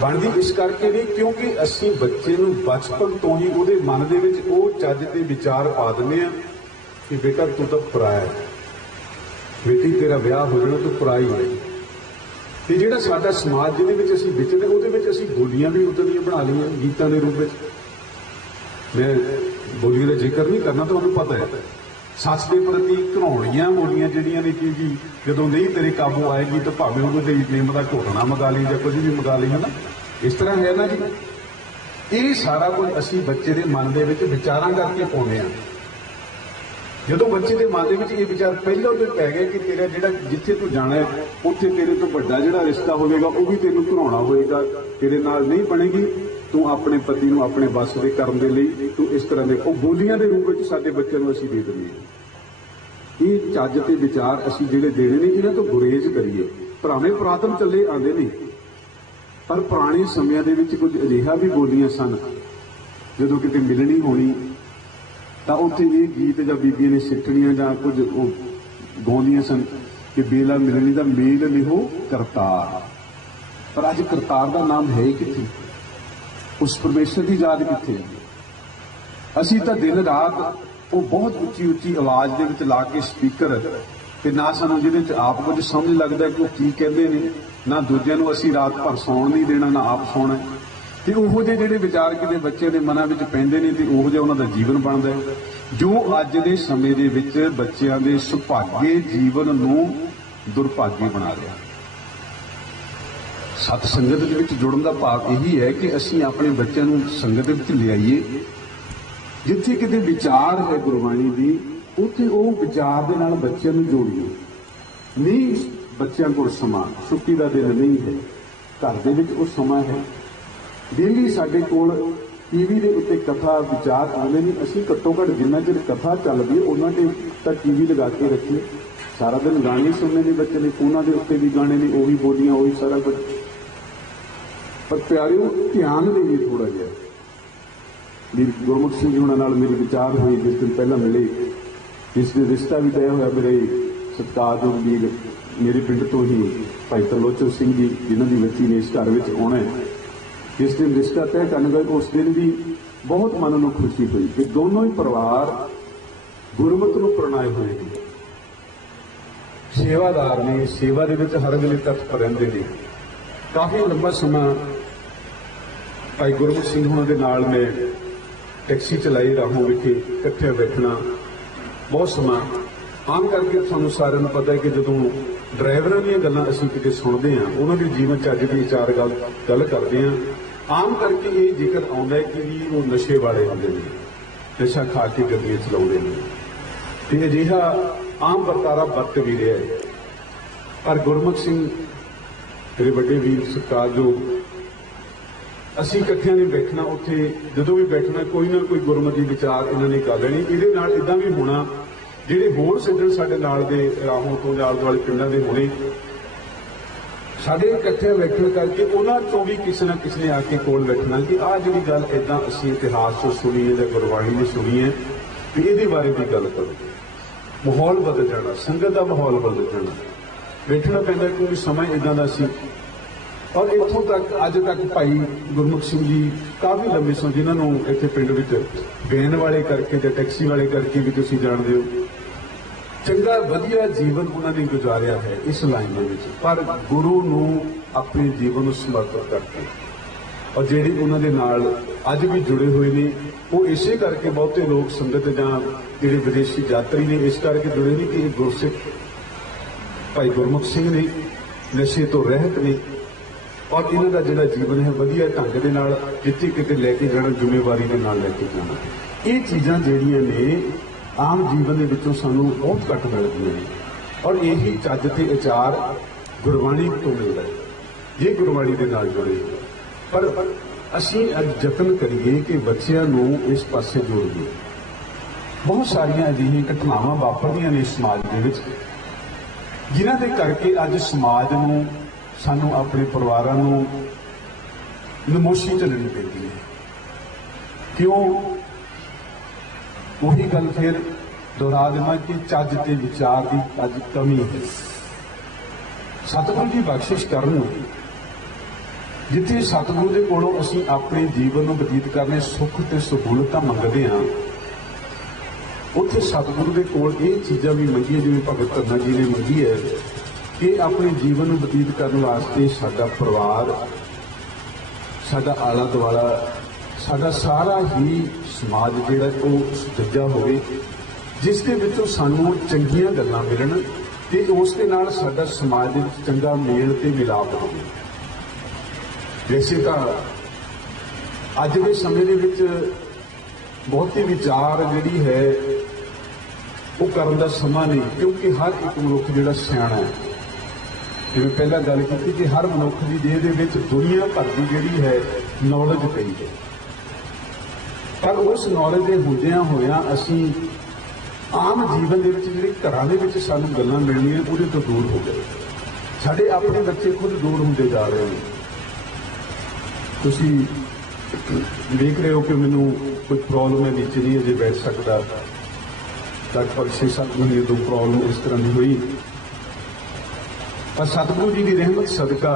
ਬਣਦੀ ਇਸ ਕਰਕੇ ਨਹੀਂ ਕਿਉਂਕਿ ਅਸੀਂ ਬੱਚੇ ਨੂੰ ਬਚਪਨ ਤੋਂ ਹੀ ਉਹਦੇ ਮਨ ਦੇ ਵਿੱਚ ਉਹ ਚੱਜ ਦੇ ਵਿਚਾਰ ਪਾ ਦਿੰਦੇ ਆ ਕਿ ਬੇਟਾ ਤੂੰ ਤਾਂ ਪਰਾਇਆ ਹੈ, ਬੇਟੀ ਤੇਰਾ ਵਿਆਹ ਹੋ ਜਾਣਾ, ਤੂੰ ਪਰਾਈ ਹੈ। ਤੇ ਜਿਹੜਾ ਸਾਡਾ ਸਮਾਜ ਜਿਹਦੇ ਵਿੱਚ ਅਸੀਂ ਵਿਚਰਦੇ ਉਹਦੇ ਵਿੱਚ ਅਸੀਂ ਬੋਲੀਆਂ ਵੀ ਉਦਾਂ ਦੀਆਂ ਬਣਾ ਲਈਆਂ ਗੀਤਾਂ ਦੇ ਰੂਪ ਵਿੱਚ। ਮੈਂ ਬੋਲੀਆਂ ਦਾ ਜ਼ਿਕਰ ਨਹੀਂ ਕਰਨਾ, ਤੁਹਾਨੂੰ ਪਤਾ ਹੈ ਸੱਚ ਦੇ ਪ੍ਰਤੀ ਘਿਨਾਉਣੀਆਂ ਬੋਲੀਆਂ ਜਿਹੜੀਆਂ ਨੇ ਕਿ ਜੀ ਜਦੋਂ ਨਹੀਂ ਤੇਰੇ ਕਾਬੂ ਆਏਗੀ ਤਾਂ ਭਾਵੇਂ ਉਹਨੂੰ ਤੇ ਨਿੰਮ ਦਾ ਘੋਟਣਾ ਮੰਗਾ ਲਈ ਜਾਂ ਕੁਝ ਵੀ ਮੰਗਾ ਲਈ, ਹੈ ਨਾ, ਇਸ ਤਰ੍ਹਾਂ ਹੈ ਨਾ ਜੀ। ਇਹ ਸਾਰਾ ਕੁਝ ਅਸੀਂ ਬੱਚੇ ਦੇ ਮਨ ਦੇ ਵਿੱਚ ਵਿਚਾਰਾਂ ਕਰਕੇ ਪਾਉਂਦੇ ਹਾਂ। ਜਦੋਂ ਬੱਚੇ ਦੇ ਮਨ ਦੇ ਵਿੱਚ ਇਹ ਵਿਚਾਰ ਪਹਿਲਾਂ ਤੋਂ ਪੈ ਗਏ ਕਿ ਤੇਰਾ ਜਿਹੜਾ ਜਿੱਥੇ ਤੂੰ ਜਾਣਾ ਹੈ ਉੱਥੇ ਤੇਰੇ ਤੋਂ ਵੱਡਾ ਜਿਹੜਾ ਰਿਸ਼ਤਾ ਹੋਵੇਗਾ ਉਹ ਵੀ ਤੈਨੂੰ ਘਿਨਾਉਣਾ ਹੋਵੇਗਾ, ਤੇਰੇ ਨਾਲ ਨਹੀਂ ਬਣੇਗੀ, ਤੂੰ ਆਪਣੇ ਪਤੀ ਨੂੰ ਆਪਣੇ ਵੱਸ ਦੇ ਕਰਨ ਦੇ ਲਈ ਤੂੰ ਇਸ ਤਰ੍ਹਾਂ ਦੇ ਉਹ ਬੋਲੀਆਂ ਦੇ ਰੂਪ ਵਿੱਚ ਸਾਡੇ ਬੱਚਿਆਂ ਨੂੰ ਅਸੀਂ ਦੇ ਦਿੰਦੇ ਹਾਂ। ਇਹ ਚੱਜ ਤੇ ਵਿਚਾਰ ਅਸੀਂ ਜਿਹੜੇ ਦੇਣੇ ਨੇ ਇਹਨਾਂ ਤੋਂ ਗੁਰੇਜ਼ ਕਰੀਏ। ਭਰਾਵੇਂ ਪੁਰਾਤਨ ਚੱਲੇ ਆਉਂਦੇ ਨੇ, ਪਰ ਪੁਰਾਣੇ ਸਮਿਆਂ ਦੇ ਵਿੱਚ ਕੁਝ ਅਜਿਹਾ ਵੀ ਬੋਲੀਆਂ ਸਨ ਜਦੋਂ ਕਿਤੇ ਮਿਲਣੀ ਹੋਣੀ ਤਾਂ ਉੱਥੇ ਇਹ ਗੀਤ ਜਾਂ ਬੀਬੀਆਂ ਨੇ ਸਿੱਠਣੀਆਂ ਜਾਂ ਕੁਝ ਉਹ ਗਾਉਂਦੀਆਂ ਸਨ ਕਿ ਬੇਲਾ ਮਿਲਣੀ ਦਾ ਮੇਲ ਲਿਹੋ ਕਰਤਾਰ। ਪਰ ਅੱਜ ਕਰਤਾਰ ਦਾ ਨਾਮ ਹੈ ਕਿੱਥੇ? ਉਸ ਪਰਮੇਸ਼ਰ ਦੀ ਯਾਦ ਕਿੱਥੇ? ਅਸੀਂ ਤਾਂ ਦਿਨ ਰਾਤ ਉਹ ਬਹੁਤ ਉੱਚੀ ਉੱਚੀ ਆਵਾਜ਼ ਦੇ ਵਿੱਚ ਲਾ ਕੇ ਸਪੀਕਰ, ਤੇ ਨਾ ਸਾਨੂੰ ਜਿਹਦੇ ਵਿੱਚ ਆਪ ਕੁਝ ਸਮਝ ਲੱਗਦਾ ਕਿ ਉਹ ਕੀ ਕਹਿੰਦੇ ਨੇ, ਨਾ ਦੂਜਿਆਂ ਨੂੰ ਅਸੀਂ ਰਾਤ ਭਰ ਸੌਣ ਨਹੀਂ ਦੇਣਾ, ਨਾ ਆਪ ਸੌਣਾ। ਤੇ ਉਹੋ ਜਿਹੇ ਜਿਹੜੇ ਵਿਚਾਰ ਕਿਤੇ ਬੱਚੇ ਦੇ ਮਨਾਂ ਵਿੱਚ ਪੈਂਦੇ ਨੇ ਤੇ ਉਹੋ ਜਿਹਾ ਉਹਨਾਂ ਦਾ ਜੀਵਨ ਬਣਦਾ ਹੈ, ਜੋ ਅੱਜ ਦੇ ਸਮੇਂ ਦੇ ਵਿੱਚ ਬੱਚਿਆਂ ਦੇ ਸੁਭਾਗੇ ਜੀਵਨ ਨੂੰ ਦੁਰਭਾਗੀ ਬਣਾ ਰਿਹਾ। ਸਤ ਸੰਗਤ ਦੇ ਵਿੱਚ ਜੁੜਨ ਦਾ ਭਾਵ ਇਹੀ ਹੈ ਕਿ ਅਸੀਂ ਆਪਣੇ ਬੱਚਿਆਂ ਨੂੰ ਸੰਗਤ ਦੇ ਵਿੱਚ ਲਿਆਈਏ, ਜਿੱਥੇ ਕਿਤੇ ਵਿਚਾਰ ਹੈ ਗੁਰਬਾਣੀ ਦੀ ਉੱਥੇ ਉਹ ਵਿਚਾਰ ਦੇ ਨਾਲ ਬੱਚਿਆਂ ਨੂੰ ਜੋੜੀਏ। ਨਹੀਂ ਬੱਚਿਆਂ ਕੋਲ ਸਮਾਂ, ਛੁੱਟੀ ਦਾ ਦਿਨ ਨਹੀਂ ਹੈ, ਘਰ ਦੇ ਵਿੱਚ ਉਹ ਸਮਾਂ ਹੈ। ਡੇਲੀ ਸਾਡੇ ਕੋਲ ਟੀਵੀ ਦੇ ਉੱਤੇ ਕਥਾ ਵਿਚਾਰ ਆਉਂਦੇ ਨੇ, ਅਸੀਂ ਘੱਟੋ ਘੱਟ ਜਿੰਨਾ ਚਿਰ ਕਥਾ ਚੱਲਦੀ ਹੈ ਉਹਨਾਂ ਤੇ ਤਾਂ ਟੀਵੀ ਲਗਾ ਕੇ ਰੱਖੀਏ। ਸਾਰਾ ਦਿਨ ਗਾਣੇ ਸੁਣਨੇ ਨੇ ਬੱਚੇ ਨੇ, ਫੋਨਾਂ ਦੇ ਉੱਤੇ ਵੀ ਗਾਣੇ ਨੇ, ਉਹੀ ਬੋਲੀਆਂ, ਉਹੀ ਸਾਰਾ ਕੁਝ। ਪਰ ਪਿਆਰਿਓ ਧਿਆਨ ਦੇਈਏ ਥੋੜਾ ਜਿਹਾ। ਮੇਰੀ ਗੁਰਮੁਖ ਸਿੰਘ ਜੀ ਹੁਣਾਂ ਨਾਲ ਮੇਰੀ ਵਿਚਾਰ ਹੋਈ ਜਿਸ ਦਿਨ ਪਹਿਲਾਂ ਮਿਲੇ, ਜਿਸ ਦੇ ਰਿਸ਼ਤਾ ਵੀ ਤੈਅ ਹੋਇਆ ਮੇਰੇ ਸਤਿਕਾਰਯੋਗ ਵੀਰ ਮੇਰੇ ਪਿੰਡ ਤੋਂ ਹੀ ਭਾਈ ਤਰਲੋਚਨ ਸਿੰਘ ਜੀ ਜਿਨ੍ਹਾਂ ਦੀ ਬੱਚੀ ਨੇ ਇਸ ਘਰ ਵਿੱਚ ਆਉਣਾ ਹੈ। ਜਿਸ ਦਿਨ ਰਿਸ਼ਤਾ ਤੈਅ ਕਰਨ ਗਏ ਉਸ ਦਿਨ ਵੀ ਬਹੁਤ ਮਨ ਨੂੰ ਖੁਸ਼ੀ ਹੋਈ ਕਿ ਦੋਨੋਂ ਹੀ ਪਰਿਵਾਰ ਗੁਰਮਤ ਨੂੰ ਪ੍ਰਣਾਏ ਹੋਏ ਨੇ, ਸੇਵਾਦਾਰ ਨੇ, ਸੇਵਾ ਦੇ ਵਿੱਚ ਹਰ ਵੇਲੇ ਤਤਪਰ ਰਹਿੰਦੇ ਨੇ। ਕਾਫੀ ਲੰਬਾ ਸਮਾਂ ਭਾਈ ਗੁਰਮੁਖ ਸਿੰਘ ਹੁਣਾਂ ਦੇ ਨਾਲ ਮੈਂ ਟੈਕਸੀ ਚਲਾਈ ਰਾਹੋਂ ਵਿਖੇ ਇਕੱਠੇ ਬੈਠਣਾ ਬਹੁਤ ਸਮਾਂ। ਆਮ ਕਰਕੇ ਤੁਹਾਨੂੰ ਸਾਰਿਆਂ ਨੂੰ ਪਤਾ ਹੈ ਕਿ ਜਦੋਂ ਡਰਾਈਵਰਾਂ ਦੀਆਂ ਗੱਲਾਂ ਅਸੀਂ ਕਿਤੇ ਸੁਣਦੇ ਹਾਂ, ਉਹਨਾਂ ਦੇ ਜੀਵਨ ਚੱਜ ਦੀ ਚਾਰ ਗੱਲ ਕਰਦੇ ਹਾਂ, ਆਮ ਕਰਕੇ ਇਹ ਜ਼ਿਕਰ ਆਉਂਦਾ ਹੈ ਕਿ ਵੀ ਉਹ ਨਸ਼ੇ ਵਾਲੇ ਹੁੰਦੇ ਨੇ, ਨਸ਼ਾ ਖਾ ਕੇ ਗੱਡੀਆਂ ਚਲਾਉਂਦੇ ਨੇ, ਤੇ ਅਜਿਹਾ ਆਮ ਵਰਤਾਰਾ ਵਰਤ ਵੀ ਰਿਹਾ ਹੈ। ਪਰ ਗੁਰਮੁਖ ਸਿੰਘ ਮੇਰੇ ਵੱਡੇ ਵੀਰ ਸਤਿਕਾਰਯੋਗ, ਅਸੀਂ ਇਕੱਠਿਆਂ ਨੇ ਬੈਠਣਾ, ਉੱਥੇ ਜਦੋਂ ਵੀ ਬੈਠਣਾ ਕੋਈ ਨਾ ਕੋਈ ਗੁਰਮਤਿ ਵਿਚਾਰ ਇਹਨਾਂ ਨੇ ਕਰ ਲੈਣੀ। ਇਹਦੇ ਨਾਲ ਇਦਾਂ ਵੀ ਹੋਣਾ ਜਿਹੜੇ ਹੋਰ ਸੱਜਣ ਸਾਡੇ ਨਾਲ ਦੇ ਰਾਹੋਂ ਤੋਂ ਆਲੇ ਦੁਆਲੇ ਪਿੰਡਾਂ ਦੇ ਹੋਣੇ, ਸਾਡੇ ਇਕੱਠੇ ਬੈਠਣ ਕਰਕੇ ਉਹਨਾਂ ਚੋਂ ਵੀ ਕਿਸੇ ਨਾ ਕਿਸੇ ਨੇ ਆ ਕੇ ਕੋਲ ਬੈਠਣਾ ਕਿ ਆਹ ਜਿਹੜੀ ਗੱਲ ਇਦਾਂ ਅਸੀਂ ਇਤਿਹਾਸ ਤੋਂ ਸੁਣੀ ਹੈ ਜਾਂ ਗੁਰਬਾਣੀ ਨੇ ਸੁਣੀ ਹੈ ਵੀ ਇਹਦੇ ਬਾਰੇ ਵੀ ਗੱਲ ਕਰੋ। ਮਾਹੌਲ ਬਦਲ ਜਾਣਾ, ਸੰਗਤ ਦਾ ਮਾਹੌਲ ਬਦਲ ਜਾਣਾ, ਬੈਠਣਾ ਪੈਂਦਾ ਕਿਉਂਕਿ ਸਮਾਂ ਇਦਾਂ ਦਾ ਸੀ। ਔਰ ਇੱਥੋਂ ਤੱਕ ਅੱਜ ਤੱਕ ਭਾਈ ਗੁਰਮੁਖ ਸਿੰਘ ਜੀ ਕਾਫੀ ਲੰਬੇ ਸਮਾਂ, ਜਿਨ੍ਹਾਂ ਨੂੰ ਇੱਥੇ ਪਿੰਡ ਵਿੱਚ ਵੈਨ ਵਾਲੇ ਕਰਕੇ ਜਾਂ ਟੈਕਸੀ ਵਾਲੇ ਕਰਕੇ ਵੀ ਤੁਸੀਂ ਜਾਣਦੇ ਹੋ, ਚੰਗਾ ਵਧੀਆ ਜੀਵਨ ਉਹਨਾਂ ਨੇ ਗੁਜ਼ਾਰਿਆ ਹੈ ਇਸ ਲਾਈਨ ਦੇ ਵਿੱਚ। ਪਰ ਗੁਰੂ ਨੂੰ ਆਪਣੇ ਜੀਵਨ ਨੂੰ ਸਮਰਪਿਤ ਕਰਕੇ और ਜਿਹੜੇ ਉਹਨਾਂ ਦੇ ਨਾਲ ਅੱਜ ਵੀ ਜੁੜੇ ਹੋਏ ਨੇ ਉਹ ਇਸੇ ਕਰਕੇ ਬਹੁਤੇ ਲੋਕ ਸੰਗਤ ਜਾਂ ਜਿਹੜੇ ਵਿਦੇਸ਼ੀ ਯਾਤਰੀ ਨੇ ਇਸ ਕਰਕੇ ਜੁੜੇ ਨੇ ਕਿ ਇਹ ਗੁਰਸਿੱਖ ਭਾਈ ਗੁਰਮੁਖ ਸਿੰਘ ਨੇ, ਨਸ਼ੇ ਤੋਂ ਰਹਿਤ ਨੇ ਔਰ ਇਹਨਾਂ ਦਾ ਜਿਹੜਾ ਜੀਵਨ ਹੈ ਵਧੀਆ ਢੰਗ ਦੇ ਨਾਲ ਜਿੱਥੇ ਕਿਤੇ ਲੈ ਕੇ ਜਾਣਾ, ਜ਼ਿੰਮੇਵਾਰੀ ਦੇ ਨਾਲ ਲੈ ਕੇ ਜਾਣਾ। ਇਹ ਚੀਜ਼ਾਂ ਜਿਹੜੀਆਂ ਨੇ ਆਮ ਜੀਵਨ ਦੇ ਵਿੱਚੋਂ ਸਾਨੂੰ ਬਹੁਤ ਘੱਟ ਮਿਲਦੀਆਂ ਨੇ ਔਰ ਇਹੀ ਚੱਜ ਤੇ ਆਚਾਰ ਗੁਰਬਾਣੀ ਤੋਂ ਮਿਲਦਾ ਹੈ ਜੇ ਗੁਰਬਾਣੀ ਦੇ ਨਾਲ ਜੁੜੇ। ਪਰ ਅਸੀਂ ਅੱਜ ਯਤਨ ਕਰੀਏ ਕਿ ਬੱਚਿਆਂ ਨੂੰ ਇਸ ਪਾਸੇ ਜੋੜੀਏ। ਬਹੁਤ ਸਾਰੀਆਂ ਅਜਿਹੀਆਂ ਘਟਨਾਵਾਂ ਵਾਪਰਦੀਆਂ ਨੇ ਸਮਾਜ ਦੇ ਵਿੱਚ ਜਿਨ੍ਹਾਂ ਦੇ ਕਰਕੇ ਅੱਜ ਸਮਾਜ ਨੂੰ, ਸਾਨੂੰ ਆਪਣੇ ਪਰਿਵਾਰਾਂ ਨੂੰ ਨਮੋਸ਼ੀ ਝੱਲਣੀ ਪੈਂਦੀ ਹੈ। ਕਿਉਂ? ਉਹੀ ਗੱਲ ਫਿਰ ਦੁਹਰਾ ਦੇਵਾਂ ਕਿ ਚੱਜ ਤੇ ਵਿਚਾਰ ਦੀ ਅੱਜ ਕਮੀ ਹੈ। ਸਤਿਗੁਰੂ ਜੀ ਬਖਸ਼ਿਸ਼ ਕਰਨ ਜਿੱਥੇ ਸਤਿਗੁਰੂ ਦੇ ਕੋਲੋਂ ਅਸੀਂ ਆਪਣੇ ਜੀਵਨ ਨੂੰ ਬਤੀਤ ਕਰਨੇ ਸੁੱਖ ਤੇ ਸਹੂਲਤਾਂ ਮੰਗਦੇ ਹਾਂ, ਉੱਥੇ ਸਤਿਗੁਰੂ ਦੇ ਕੋਲ ਇਹ ਚੀਜ਼ਾਂ ਵੀ ਮੰਗੀਆਂ ਜਿਵੇਂ ਭਗਤ ਧੰਨਾ ਜੀ ਨੇ ਮੰਗੀ ਹੈ ਕਿ ਆਪਣੇ ਜੀਵਨ ਨੂੰ ਬਤੀਤ ਕਰਨ ਵਾਸਤੇ ਸਾਡਾ ਪਰਿਵਾਰ, ਸਾਡਾ ਆਲਾ ਦੁਆਲਾ, ਸਾਡਾ ਸਾਰਾ ਹੀ ਸਮਾਜ ਜਿਹੜਾ ਉਹ ਸੁਚੱਜਾ ਹੋਵੇ, ਜਿਸ ਦੇ ਵਿੱਚੋਂ ਸਾਨੂੰ ਚੰਗੀਆਂ ਗੱਲਾਂ ਮਿਲਣ ਤੇ ਉਸ ਦੇ ਨਾਲ ਸਾਡਾ ਸਮਾਜ ਦੇ ਵਿੱਚ ਚੰਗਾ ਮੇਲ ਤੇ ਮਿਲਾਪ ਹੋਵੇ। ਵੈਸੇ ਤਾਂ ਅੱਜ ਦੇ ਸਮੇਂ ਦੇ ਵਿੱਚ ਬਹੁਤੀ ਵਿਚਾਰ ਜਿਹੜੀ ਹੈ ਉਹ ਕਰਨ ਦਾ ਸਮਾਂ ਨਹੀਂ, ਕਿਉਂਕਿ ਹਰ ਇੱਕ ਮਨੁੱਖ ਜਿਹੜਾ ਸਿਆਣਾ ਹੈ, ਜਿਵੇਂ ਪਹਿਲਾਂ ਗੱਲ ਕੀਤੀ ਕਿ ਹਰ ਮਨੁੱਖ ਦੀ ਦੇਹ ਦੇ ਵਿੱਚ ਦੁਨੀਆ ਭਰ ਦੀ ਜਿਹੜੀ ਹੈ ਨੌਲੇਜ ਪਈ ਹੈ, ਪਰ ਉਸ ਨੌਲੇਜ ਦੇ ਹੁੰਦਿਆਂ ਹੋਇਆਂ ਅਸੀਂ ਆਮ ਜੀਵਨ ਦੇ ਵਿੱਚ ਜਿਹੜੀ ਘਰਾਂ ਦੇ ਵਿੱਚ ਸਾਨੂੰ ਗੱਲਾਂ ਮਿਲਣੀਆਂ ਉਹਦੇ ਤੋਂ ਦੂਰ ਹੋ ਗਏ। ਸਾਡੇ ਆਪਣੇ ਬੱਚੇ ਖੁਦ ਦੂਰ ਹੁੰਦੇ ਜਾ ਰਹੇ ਨੇ। ਤੁਸੀਂ ਦੇਖ ਰਹੇ ਹੋ ਕਿ ਮੈਨੂੰ ਕੋਈ ਪ੍ਰੋਬਲਮ ਹੈ, ਨੀਚੇ ਨਹੀਂ ਅਜੇ ਬੈਠ ਸਕਦਾ। ਲਗਭਗ 6-7 ਮਹੀਨੇ ਤੋਂ ਪ੍ਰੋਬਲਮ ਇਸ ਤਰ੍ਹਾਂ ਦੀ ਹੋਈ, ਪਰ ਸਤਿਗੁਰੂ ਜੀ ਦੀ ਰਹਿਮਤ ਸਦਕਾ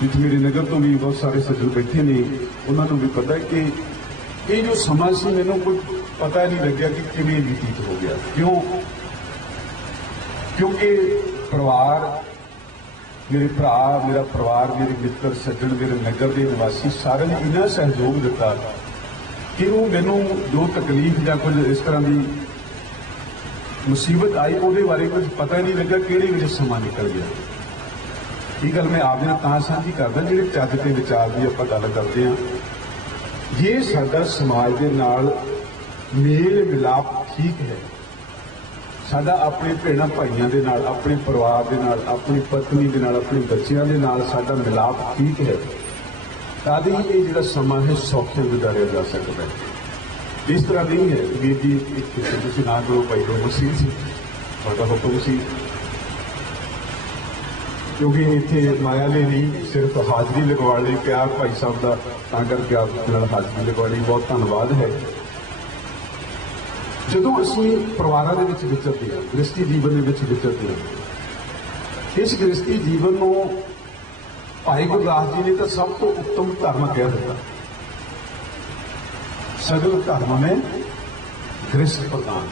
ਜਿੱਥੇ ਮੇਰੇ ਨਗਰ ਤੋਂ ਵੀ ਬਹੁਤ ਸਾਰੇ ਸੱਜਣ ਬੈਠੇ ਨੇ, ਉਹਨਾਂ ਨੂੰ ਵੀ ਪਤਾ ਹੈ ਕਿ ਇਹ ਜੋ ਸਮਾਂ ਸੀ ਮੈਨੂੰ ਕੋਈ ਪਤਾ ਨਹੀਂ ਲੱਗਿਆ ਕਿ ਕਿਵੇਂ ਬਤੀਤ ਹੋ ਗਿਆ। ਕਿਉਂਕਿ ਪਰਿਵਾਰ, ਮੇਰੇ ਭਰਾ, ਮੇਰਾ ਪਰਿਵਾਰ, ਮੇਰੇ ਮਿੱਤਰ ਸੱਜਣ, ਮੇਰੇ ਨਗਰ ਦੇ ਨਿਵਾਸੀ ਸਾਰਿਆਂ ਨੇ ਇੰਨਾ ਸਹਿਯੋਗ ਦਿੱਤਾ ਕਿ ਉਹ ਮੈਨੂੰ ਜੋ ਤਕਲੀਫ ਜਾਂ ਕੁਝ ਇਸ ਤਰ੍ਹਾਂ ਦੀ ਮੁਸੀਬਤ ਆਈ ਉਹਦੇ ਬਾਰੇ ਕੁਝ ਪਤਾ ਨਹੀਂ ਲੱਗਾ ਕਿਹੜੇ ਵੇਲੇ ਸਮਾਂ ਨਿਕਲ ਗਿਆ। ਇਹ ਗੱਲ ਮੈਂ ਆਪ ਦੇ ਨਾਲ ਤਾਂ ਸਾਂਝੀ ਕਰਦਾ ਜਿਹੜੇ ਚੱਜ ਤੇ ਵਿਚਾਰ ਦੀ ਆਪਾਂ ਗੱਲ ਕਰਦੇ ਹਾਂ। ਜੇ ਸਾਡਾ ਸਮਾਜ ਦੇ ਨਾਲ ਮੇਲ ਮਿਲਾਪ ਠੀਕ ਹੈ, ਸਾਡਾ ਆਪਣੇ ਭੈਣਾਂ ਭਾਈਆਂ ਦੇ ਨਾਲ, ਆਪਣੇ ਪਰਿਵਾਰ ਦੇ ਨਾਲ, ਆਪਣੀ ਪਤਨੀ ਦੇ ਨਾਲ, ਆਪਣੇ ਬੱਚਿਆਂ ਦੇ ਨਾਲ ਸਾਡਾ ਮਿਲਾਪ ਠੀਕ ਹੈ, ਤਾਂ ਹੀ ਇਹ ਜਿਹੜਾ ਸਮਾਂ ਹੈ ਸੌਖੇ ਗੁਜ਼ਾਰਿਆ ਜਾ ਸਕਦਾ ਹੈ। ਇਸ ਤਰ੍ਹਾਂ ਨਹੀਂ ਹੈ ਵੀਰ ਜੀ, ਇੱਕ ਤੁਸੀਂ ਨਾ ਕਰੋ ਭਾਈ ਗੁਰਮੁਖ ਸਿੰਘ ਸੀ, ਤੁਹਾਡਾ ਹੁਕਮ ਸੀ, ਕਿਉਂਕਿ ਇੱਥੇ ਮਾਇਆ ਲਈ ਨਹੀਂ ਸਿਰਫ ਹਾਜ਼ਰੀ ਲਗਵਾਉਣ ਲਈ ਪਿਆਰ ਭਾਈ ਸਾਹਿਬ ਦਾ, ਤਾਂ ਕਰਕੇ ਆਪ ਨਾਲ ਹਾਜ਼ਰੀ ਲਗਵਾਉਣੀ ਬਹੁਤ ਧੰਨਵਾਦ ਹੈ। ਜਦੋਂ ਅਸੀਂ ਪਰਿਵਾਰਾਂ ਦੇ ਵਿੱਚ ਵਿਚਰਦੇ ਹਾਂ, ਗ੍ਰਸਤੀ ਜੀਵਨ ਦੇ ਵਿੱਚ ਵਿਚਰਦੇ ਹਾਂ, ਇਸ ਗ੍ਰਸਤੀ ਜੀਵਨ ਨੂੰ ਭਾਈ ਗੁਰਦਾਸ ਜੀ ਨੇ ਤਾਂ ਸਭ ਤੋਂ ਉੱਤਮ ਧਰਮ ਕਹਿ ਦਿੱਤਾ। ਸਗਲ ਧਰਮ ਨੇ ਗ੍ਰਸਤ ਪ੍ਰਦਾਨ।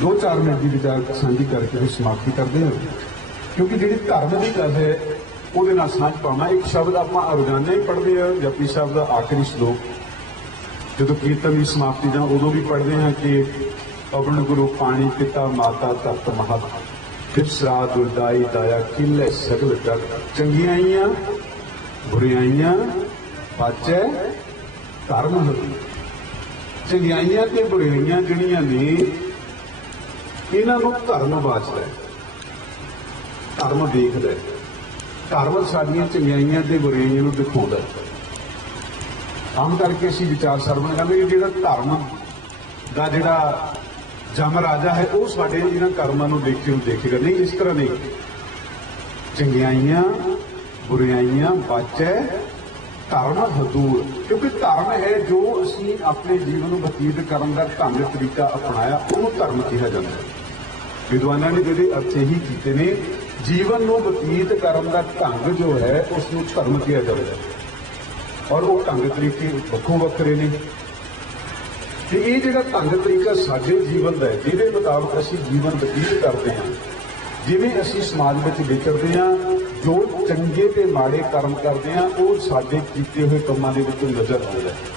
2-4 ਮਿੰਟ ਦੀ ਵਿਚਾਰ ਸਾਂਝੀ ਕਰਕੇ ਸਮਾਪਤੀ ਕਰਦੇ ਹਾਂ, ਕਿਉਂਕਿ ਜਿਹੜੀ ਧਰਮ ਦੀ ਗੱਲ ਹੈ ਉਹਦੇ ਨਾਲ ਸਾਂਝ ਪਾਉਣਾ। ਇੱਕ ਸ਼ਬਦ ਆਪਾਂ ਰੋਜ਼ਾਨਾ ਹੀ ਪੜ੍ਹਦੇ ਹਾਂ, ਜਪਜੀ ਸਾਹਿਬ ਦਾ ਆਖਰੀ ਸ਼ਲੋਕ, ਜਦੋਂ ਕੀਰਤਨ ਦੀ ਸਮਾਪਤੀ ਜਾਂ ਉਦੋਂ ਵੀ ਪੜ੍ਹਦੇ ਹਾਂ ਕਿ ਪਵਨ ਗੁਰੂ ਪਾਣੀ ਪਿਤਾ ਮਾਤਾ ਤਤ ਮਹਤ ਫਿਸਰਾ ਦੁਰਦਾਈ ਦਾਇਆ ਕਿਲੇ ਸਗਲ ਜਗ ਚੰਗਿਆਈਆਂ ਬੁਰੀਆਈਆਂ ਪਾਚੈ ਧਰਮ ਹਨ। ਚੰਗਿਆਈਆਂ ਤੇ ਬੁਰੀਆਈਆਂ ਜਿਹੜੀਆਂ ਨੇ ਇਹਨਾਂ ਨੂੰ ਧਰਮ ਵਾਚਦਾ, ਧਰਮ ਦੇਖਦਾ, ਧਰਮ ਸਾਡੀਆਂ ਚੰਗਿਆਈਆਂ ਤੇ ਬੁਰੀਆਈਆਂ ਨੂੰ ਦਿਖਾਉਂਦਾ। ਆਮ ਕਰਕੇ ਅਸੀਂ ਵਿਚਾਰ ਸਰਵਣ ਕਰਦੇ ਕਿ ਜਿਹੜਾ ਧਰਮ ਦਾ ਜਿਹੜਾ ਜਮ ਰਾਜਾ ਹੈ ਉਹ ਸਾਡੇ ਇਹਨਾਂ ਕਰਮਾਂ ਨੂੰ ਦੇਖੇਗਾ। ਨਹੀਂ, ਇਸ ਤਰ੍ਹਾਂ ਨਹੀਂ। ਚੰਗਿਆਈਆਂ ਬੁਰੀਆਈਆਂ ਬਾਚੈ ਧਰਮ ਹਦੂਰ, ਕਿਉਂਕਿ ਧਰਮ ਹੈ ਜੋ ਅਸੀਂ ਆਪਣੇ ਜੀਵਨ ਨੂੰ ਬਤੀਤ ਕਰਨ ਦਾ ਢੰਗ ਤਰੀਕਾ ਅਪਣਾਇਆ, ਉਹਨੂੰ ਧਰਮ ਕਿਹਾ ਜਾਂਦਾ ਹੈ। ਵਿਦਵਾਨਾਂ ਨੇ ਜਿਹਦੇ ਅਰਥ ਇਹੀ ਕੀਤੇ ਨੇ, ਜੀਵਨ ਨੂੰ ਬਤੀਤ ਕਰਨ ਦਾ ਢੰਗ ਜੋ ਹੈ ਉਸ ਨੂੰ ਧਰਮ ਕਿਹਾ ਜਾਂਦਾ ਹੈ, ਔਰ ਉਹ ਢੰਗ ਤਰੀਕੇ ਵੱਖੋ ਵੱਖਰੇ ਨੇ। ਤੇ ਇਹ ਜਿਹੜਾ ਢੰਗ ਤਰੀਕਾ ਸਾਡੇ ਜੀਵਨ ਦਾ ਹੈ, ਜਿਹਦੇ ਮੁਤਾਬਕ ਅਸੀਂ ਜੀਵਨ ਬਤੀਤ ਕਰਦੇ ਹਾਂ, ਜਿਵੇਂ ਅਸੀਂ ਸਮਾਜ ਵਿੱਚ ਵਿਚਰਦੇ ਹਾਂ, जो चंगे ते माड़े कर्म करते हैं वो साडे कीते हुए कामां दे विच नज़र आउंदा है।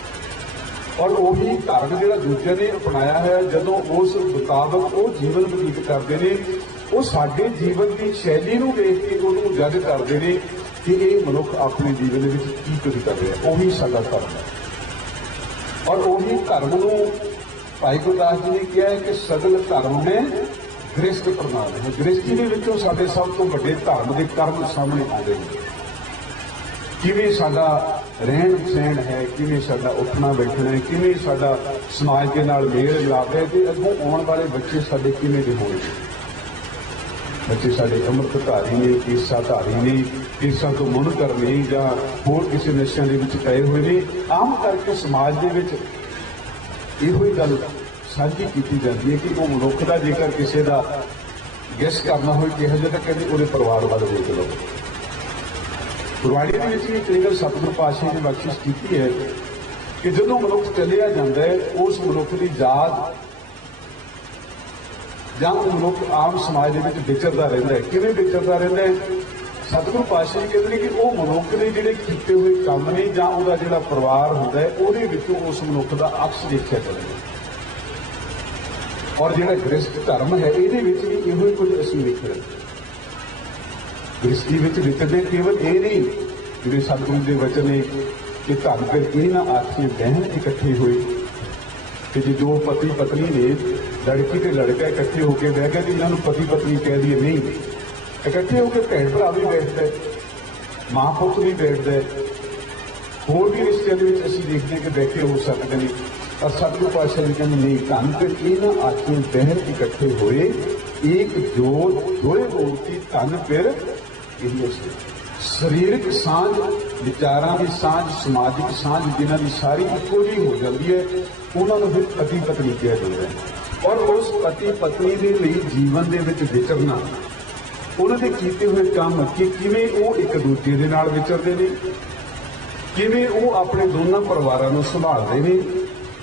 और वही धर्म जिहड़ा दूजिਆਂ ने अपनाया है, जदों उस मुताबक वो जीवन बतीत करते हैं, वो साडे जीवन की शैली नूं देख के उहनूं जज करते हैं कि ये मनुख अपने जीवन में की कुछ कर रहा है। वही साडा धर्म है। और वही धर्म नूं भाई गुरदास जी ने कहा है कि सगल धर्म में गृहस्थ प्रधान है। गृहस्थी के विचों साडे सब तो वड्डे धर्म के कर्म सामने आते हैं। किवें साडा रहन सहन है, किवें साडा उठना बैठना है, किवें साडा समाज के नाल मेल मिलाप है, ते अगों आउण वाले बच्चे साडे किवें दे होणगे। बच्चे साडे अमृतधारी ने, केसाधारी ने, केसां तो मुनकर ने जां होर किसी नशिਆਂ ਦੇ ਵਿੱਚ पए हुए ने। आम करके समाज ਦੇ ਵਿੱਚ ਇਹੋ ਹੀ ਗੱਲ ਸਾਂਝੀ ਕੀਤੀ ਜਾਂਦੀ है कि वो मनुख ਦਾ ਜੇਕਰ ਕਿਸੇ ਦਾ ਗੈਸ ਕਰਨਾ ਹੋਵੇ ਕਿਹੋ ਜਿਹਾ, ਤਾਂ ਕਹਿੰਦੇ ਉਹਦੇ ਪਰਿਵਾਰ ਵੱਲ ਦੇਖ ਲਓ। ਗੁਰਬਾਣੀ ਦੇ ਵਿੱਚ ਇਹ ਤੇਗਲ ਸਤਿਗੁਰੂ ਪਾਤਸ਼ਾਹ ਨੇ ਬਖਸ਼ਿਸ਼ ਕੀਤੀ ਹੈ ਕਿ ਜਦੋਂ ਮਨੁੱਖ ਚੱਲਿਆ ਜਾਂਦਾ ਹੈ, ਉਸ ਮਨੁੱਖ ਦੀ ਜਾਤ ਜਾਂ ਉਹ ਮਨੁੱਖ ਆਮ ਸਮਾਜ ਦੇ ਵਿੱਚ ਵਿਚਰਦਾ ਰਹਿੰਦਾ ਹੈ। ਕਿਵੇਂ ਵਿਚਰਦਾ ਰਹਿੰਦਾ ਹੈ? ਸਤਿਗੁਰੂ ਪਾਤਸ਼ਾਹ ਜੀ ਕਹਿੰਦੇ ਨੇ ਕਿ ਉਹ ਮਨੁੱਖ ਦੇ ਜਿਹੜੇ ਕੀਤੇ ਹੋਏ ਕੰਮ ਨੇ ਜਾਂ ਉਹਦਾ ਜਿਹੜਾ ਪਰਿਵਾਰ ਹੁੰਦਾ ਹੈ, ਉਹਦੇ ਵਿੱਚੋਂ ਉਸ ਮਨੁੱਖ ਦਾ ਅਕਸ ਦੇਖਿਆ ਜਾਂਦਾ। ਔਰ ਜਿਹੜਾ ਗ੍ਰਸਥ ਧਰਮ ਹੈ, ਇਹਦੇ ਵਿੱਚ ਵੀ ਇਹੋ ਹੀ ਕੁਝ ਅਸੀਂ ਵੇਖ ਰਹੇ ਹਾਂ। ਗ੍ਰਸਥੀ ਵਿੱਚ ਵਿਚਰਦੇ ਕੇਵਲ ਇਹ ਨਹੀਂ, ਜਿਹੜੇ ਸਤਿਗੁਰੂ ਦੇ ਵਚਨ ਨੇ ਕਿ ਧਨ ਫਿਰ ਇਹ ਨਾ ਆਖੀਏ ਬਹਿਣ ਇਕੱਠੇ ਹੋਏ, ਕਿ ਜੇ ਦੋ ਪਤੀ ਪਤਨੀ ਨੇ, ਲੜਕੀ ਤੇ ਲੜਕਾ ਇਕੱਠੇ ਹੋ ਕੇ ਬਹਿ ਗਏ ਕਿ ਇਹਨਾਂ ਨੂੰ ਪਤੀ ਪਤਨੀ ਕਹਿ ਦਈਏ, ਨਹੀਂ, ਇਕੱਠੇ ਹੋ ਕੇ ਭੈਣ ਭਰਾ ਵੀ ਬੈਠਦੇ, ਮਾਂ ਪੁੱਤ ਵੀ ਬੈਠਦੇ, ਹੋਰ ਵੀ ਰਿਸ਼ਤਿਆਂ ਦੇ ਵਿੱਚ ਅਸੀਂ ਦੇਖਦੇ ਕਿ ਬੈਠੇ ਹੋ ਸਕਦੇ ਨੇ। और सतगुरु पातशाह जी कहते नहीं, धन फिर ये ना आखिए बहन इकट्ठे होए, एक जोत दोए मूर्ति धन फिर यही से। सरीरक सांझ, विचारां की सांझ, समाजिक सांझ जिन्हां दी सारी इक्को जी हो जाती है, उन्होंने फिर पति पत्नी कहा जाता है। और उस पति पत्नी के लिए जीवन के विच विचरना, उन्होंने कीते हुए काम कि किवें वो एक दूजे दे नाल विचरदे ने, किवें वो अपने दोनों परिवारां नूं संभालदे ने,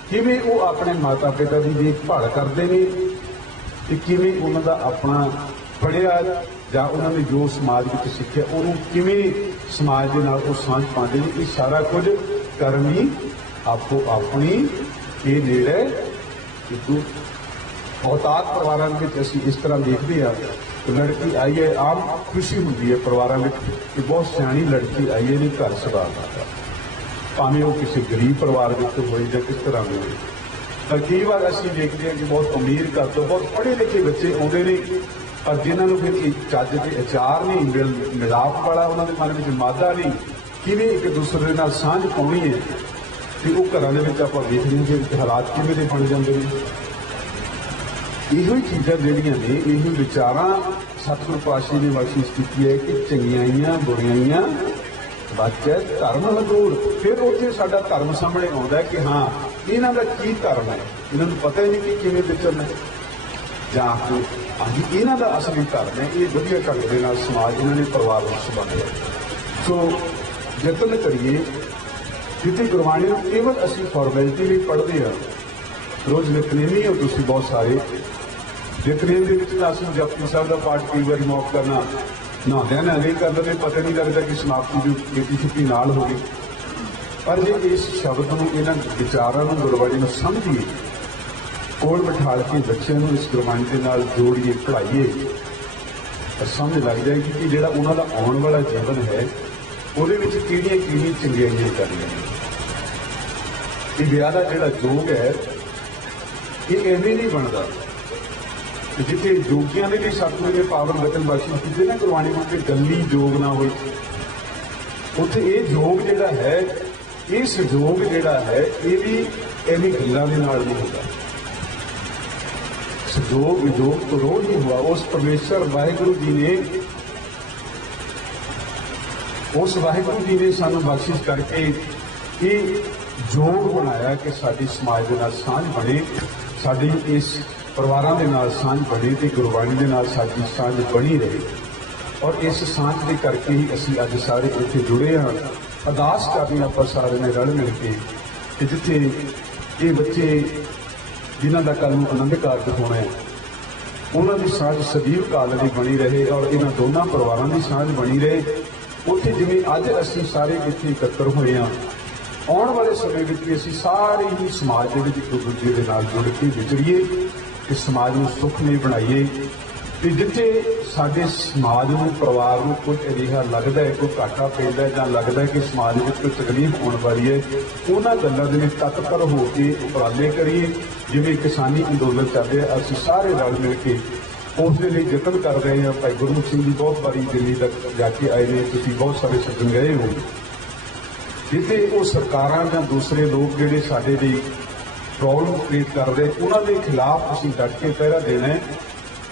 किवें वो अपने माता पिता की देखभाल करते हैं, कि किवें उन्हां दा अपना पढ़िया जां उन्होंने जो समाज में सीखिया उन्होंने किवें समाज के नाल वो सांझ पाते हैं। ये सारा कुछ कर्म ही आपो अपनी ये नेड़े बहुतात परिवारों में असीं इस तरह देखते हैं कि लड़की आई है, आम खुशी होती है परिवारों में कि बहुत सियाणी लड़की आई है, नहीं घर सुधारना, भावें वो किसी गरीब परिवार में होए या किस तरह में होए। पर कई बार असीं देखते हैं कि बहुत अमीर घर तो बहुत पढ़े लिखे बच्चे आउंदे ने, पर जिन्होंने फिर एक चज के अचार नहीं, मिलाप वाला उन्होंने मन में मादा नहीं, किवें एक दूसरे नाल सांझ पाउणी है, कि वो घरां दे विच आपां देखदे हां कि हालात किवें दे बण जांदे ने। इहो ही चीज़ां जिहड़ियां ने, इहो विचारां सतगुरू पातशाह ने बख्शिश कीती है कि चंगियाइयां बुराइयां बच्चे धर्म हजूर। फिर उत्थे साडा धर्म सामने आउंदा है कि हाँ इन्हां दा की धर्म है, इन्हां नूं पता ही नहीं कि किवें विचरना है, जां अज इन्हां दा असली धर्म है। ये वधिया ढंग दे नाल समाज इन्हां ने परिवार नूं संभालिया। सो यतन करिए जिथे गुरबाणी नूं केवल असीं फॉर्मैलिटी ਲਈ पढ़दे हां, रोज़ नितनेमी हो तुसीं बहुत सारे नितनेम दे विच तां असीं जपजी साहिब दा पाठ कई वारी मौक करना नहाउंदिआं नाल नहीं करदा, ते पता नहीं लगता कि समाप्ति की खेती छुट्टी नाल हो गई। पर जे इस शब्द नूं, इन्हां विचारां नूं, गुरबाणी नूं समझीए, कोल बिठा के बच्चों नूं इस गुरबाणी दे नाल जोड़िए, पढ़ाइए, तो समझ लग जाएगी कि जिहड़ा उन्हां दा आउण वाला जीवन है ਉਹਦੇ ਵਿੱਚ ਕਿਹੜੀਆਂ ਚੰਗਿਆਈਆਂ ਕਰਨੀਆਂ ਨੇ। ਇਹ ਵਿਆਹ ਦਾ ਜਿਹੜਾ ਜੋਗ ਹੈ ਇਹ ਐਵੇਂ ਨਹੀਂ ਬਣਦਾ। ਜਿੱਥੇ ਜੋਗੀਆਂ ਦੇ ਵੀ ਸਤਿਗੁਰੂ ਨੇ ਪਾਵਨ ਵਚਨ ਬਖਸ਼ਿਸ਼ ਕੀਤੇ ਨਾ ਗੁਰਬਾਣੀ ਵਿੱਚ, ਗੱਲੀ ਜੋਗ ਨਾ ਹੋਏ, ਉੱਥੇ ਇਹ ਜੋਗ ਜਿਹੜਾ ਹੈ, ਇਹ ਸੰਜੋਗ ਜਿਹੜਾ ਹੈ, ਇਹ ਵੀ ਐਵੇਂ ਗੱਲਾਂ ਦੇ ਨਾਲ ਨਹੀਂ ਹੁੰਦਾ। ਸੰਜੋਗ ਵਿਜੋਗ ਤੋਂ ਰੋਜ਼ ਨਹੀਂ हुआ। उस परमेश्वर वाहिगुरू जी ने, उस वाहिगुरू जी ने सानू बख्शिश करके ये जोग बनाया कि साडी समाज दे नाल सांझ बने, साडी इस परिवारां दे नाल सांझ बने, ते गुरबाणी दे नाल साडी सांझ बनी रहे। और इस सांझ दे करके ही असीं अज सारे इत्थे जुड़े हाँ। अरदास करनी आपां सारे ने रल मिल के कि जिथे ये बच्चे जिन्हां दा कल नूं आनंद कारज होना है, ਉਹਨਾਂ ਦੀ ਸਾਂਝ ਸਦੀਵ ਕਾਲ ਲਈ ਬਣੀ ਰਹੇ ਔਰ ਇਹਨਾਂ ਦੋਨਾਂ ਪਰਿਵਾਰਾਂ ਦੀ ਸਾਂਝ ਬਣੀ ਰਹੇ। ਉੱਥੇ ਜਿਵੇਂ ਅੱਜ ਅਸੀਂ ਸਾਰੇ ਇੱਥੇ ਇਕੱਤਰ ਹੋਏ ਹਾਂ, ਆਉਣ ਵਾਲੇ ਸਮੇਂ ਵਿੱਚ ਵੀ ਅਸੀਂ ਸਾਰੇ ਹੀ ਸਮਾਜ ਦੇ ਵਿੱਚ ਇੱਕ ਦੂਜੇ ਦੇ ਨਾਲ ਜੁੜ ਕੇ ਵਿਚਰੀਏ ਤੇ ਸਮਾਜ ਨੂੰ ਸੁਖਮਈ ਬਣਾਈਏ। ਤੇ ਜਿੱਥੇ ਸਾਡੇ ਸਮਾਜ ਨੂੰ, ਪਰਿਵਾਰ ਨੂੰ ਕੁਝ ਅਜਿਹਾ ਲੱਗਦਾ ਹੈ, ਕੋਈ ਘਾਟਾ ਪੈਂਦਾ ਜਾਂ ਲੱਗਦਾ ਹੈ ਕਿ ਸਮਾਜ ਵਿੱਚ ਕੋਈ ਤਕਲੀਫ ਹੋਣ ਵਾਲੀ ਹੈ, ਉਹਨਾਂ ਗੱਲਾਂ ਦੇ ਵਿੱਚ ਤਤਪਰ ਹੋ ਕੇ ਉਪਰਾਲੇ ਕਰੀਏ। ਜਿਵੇਂ ਕਿਸਾਨੀ ਅੰਦੋਲਨ ਚੱਲ ਰਿਹਾ, ਅਸੀਂ ਸਾਰੇ ਰਲ ਮਿਲ ਕੇ ਉਸ ਦੇ ਲਈ ਯਤਨ ਕਰ ਰਹੇ ਹਾਂ। ਭਾਈ ਗੁਰਮੁਖ ਸਿੰਘ ਜੀ ਬਹੁਤ ਵਾਰੀ ਦਿੱਲੀ ਤੱਕ ਜਾ ਕੇ ਆਏ ਨੇ, ਤੁਸੀਂ ਬਹੁਤ ਸਾਰੇ ਸੱਜਣ ਗਏ ਹੋ। ਜਿੱਥੇ ਉਹ ਸਰਕਾਰਾਂ ਜਾਂ ਦੂਸਰੇ ਲੋਕ ਜਿਹੜੇ ਸਾਡੇ ਲਈ ਪ੍ਰੋਬਲਮ ਕ੍ਰੀਏਟ ਕਰਦੇ, ਉਹਨਾਂ ਦੇ ਖਿਲਾਫ ਅਸੀਂ ਡਟ ਕੇ ਪਹਿਰਾ ਦੇਣਾ ਹੈ।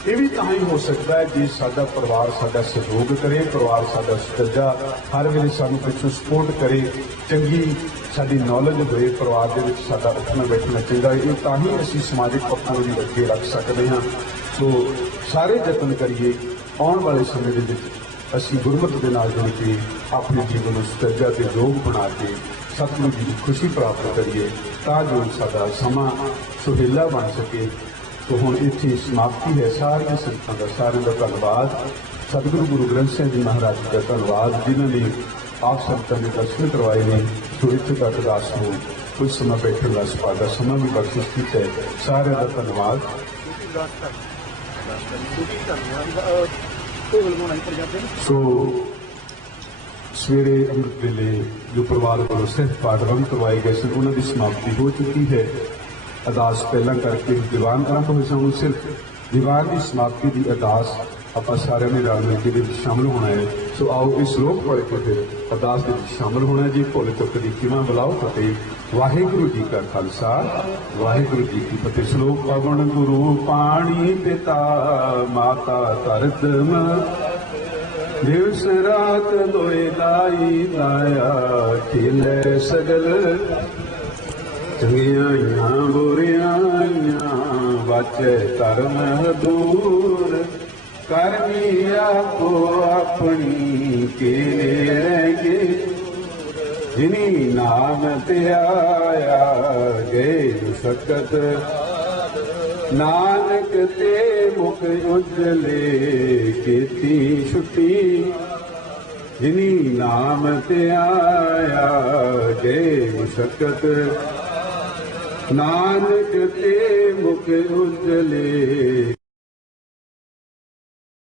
ਇਹ ਵੀ ਤਾਂ ਹੀ ਹੋ ਸਕਦਾ ਹੈ ਜੇ ਸਾਡਾ ਪਰਿਵਾਰ ਸਾਡਾ ਸਹਿਯੋਗ ਕਰੇ, ਪਰਿਵਾਰ ਸਾਡਾ ਸੁਚੱਜਾ ਹਰ ਵੇਲੇ ਸਾਨੂੰ ਪਿੱਛੋਂ ਸਪੋਰਟ ਕਰੇ, ਚੰਗੀ ਸਾਡੀ ਨੌਲੇਜ ਹੋਏ, ਪਰਿਵਾਰ ਦੇ ਵਿੱਚ ਸਾਡਾ ਉੱਠਣਾ ਬੈਠਣਾ ਚੰਗਾ। ਇਹ ਤਾਂ ਹੀ ਅਸੀਂ ਸਮਾਜਿਕ ਪੱਖਾਂ ਨੂੰ ਵੀ ਅੱਗੇ ਰੱਖ ਸਕਦੇ ਹਾਂ। ਸੋ ਸਾਰੇ ਯਤਨ ਕਰੀਏ ਆਉਣ ਵਾਲੇ ਸਮੇਂ ਦੇ ਵਿੱਚ ਅਸੀਂ ਗੁਰਮਤਿ ਦੇ ਨਾਲ ਜੁੜ ਕੇ ਆਪਣੇ ਜੀਵਨ ਨੂੰ ਸੁਚੱਜਾ ਤੇ ਯੋਗ ਬਣਾ ਕੇ ਸਤਿਗੁਰੂ ਜੀ ਦੀ ਖੁਸ਼ੀ ਪ੍ਰਾਪਤ ਕਰੀਏ, ਤਾਂ ਜੋ ਸਾਡਾ ਸਮਾਂ ਸੁਹੇਲਾ ਬਣ ਸਕੇ। तो हुण इत्थे समाप्ति है। सारियां संगतां दा, सारियां दा धन्नवाद। सतगुरु गुरु ग्रंथ साहिब जी महाराज जी का धन्नवाद, जिन्होंने आप संगतां दे दर्शन करवाए ने। सो इत्थे तक दास नूं कुछ समय बैठण दा सुभागा समा भी बख्शिश कीता है। सारियां दा धन्नवाद। सो सवेरे अमृत वेले जो परिवार वालों सिर्फ पाठ आरंभ करवाए गए सन, उन्होंने समाप्ति हो चुकी है। अरदास पहला करके दीवान आरंभ हुए सन, सिर्फ दीवान की समाप्ति की अरदास आप सारे ने रल मिल के शामिल होना है। सो आओ इस श्लोक पढ़ के फिर अरदास के शामिल होना है जी। भुल चुक दी खिमा बुलाओ फतेह। वाहिगुरु जी का खालसा, वाहिगुरु जी की फतेह। श्लोक पवन गुरु पाणी पिता माता धरत दिवस रात लोए लाई दाया खिले सगल चंगियां बुरियां वाचे धर्म दूर करनी आपो अपनी के रहेंगे जिनी नाम ते आया गए सकत नानक ते मुख उजले खेती छुट्टी जिनी नाम ते आया गए सकत नानक ते मुख उजले।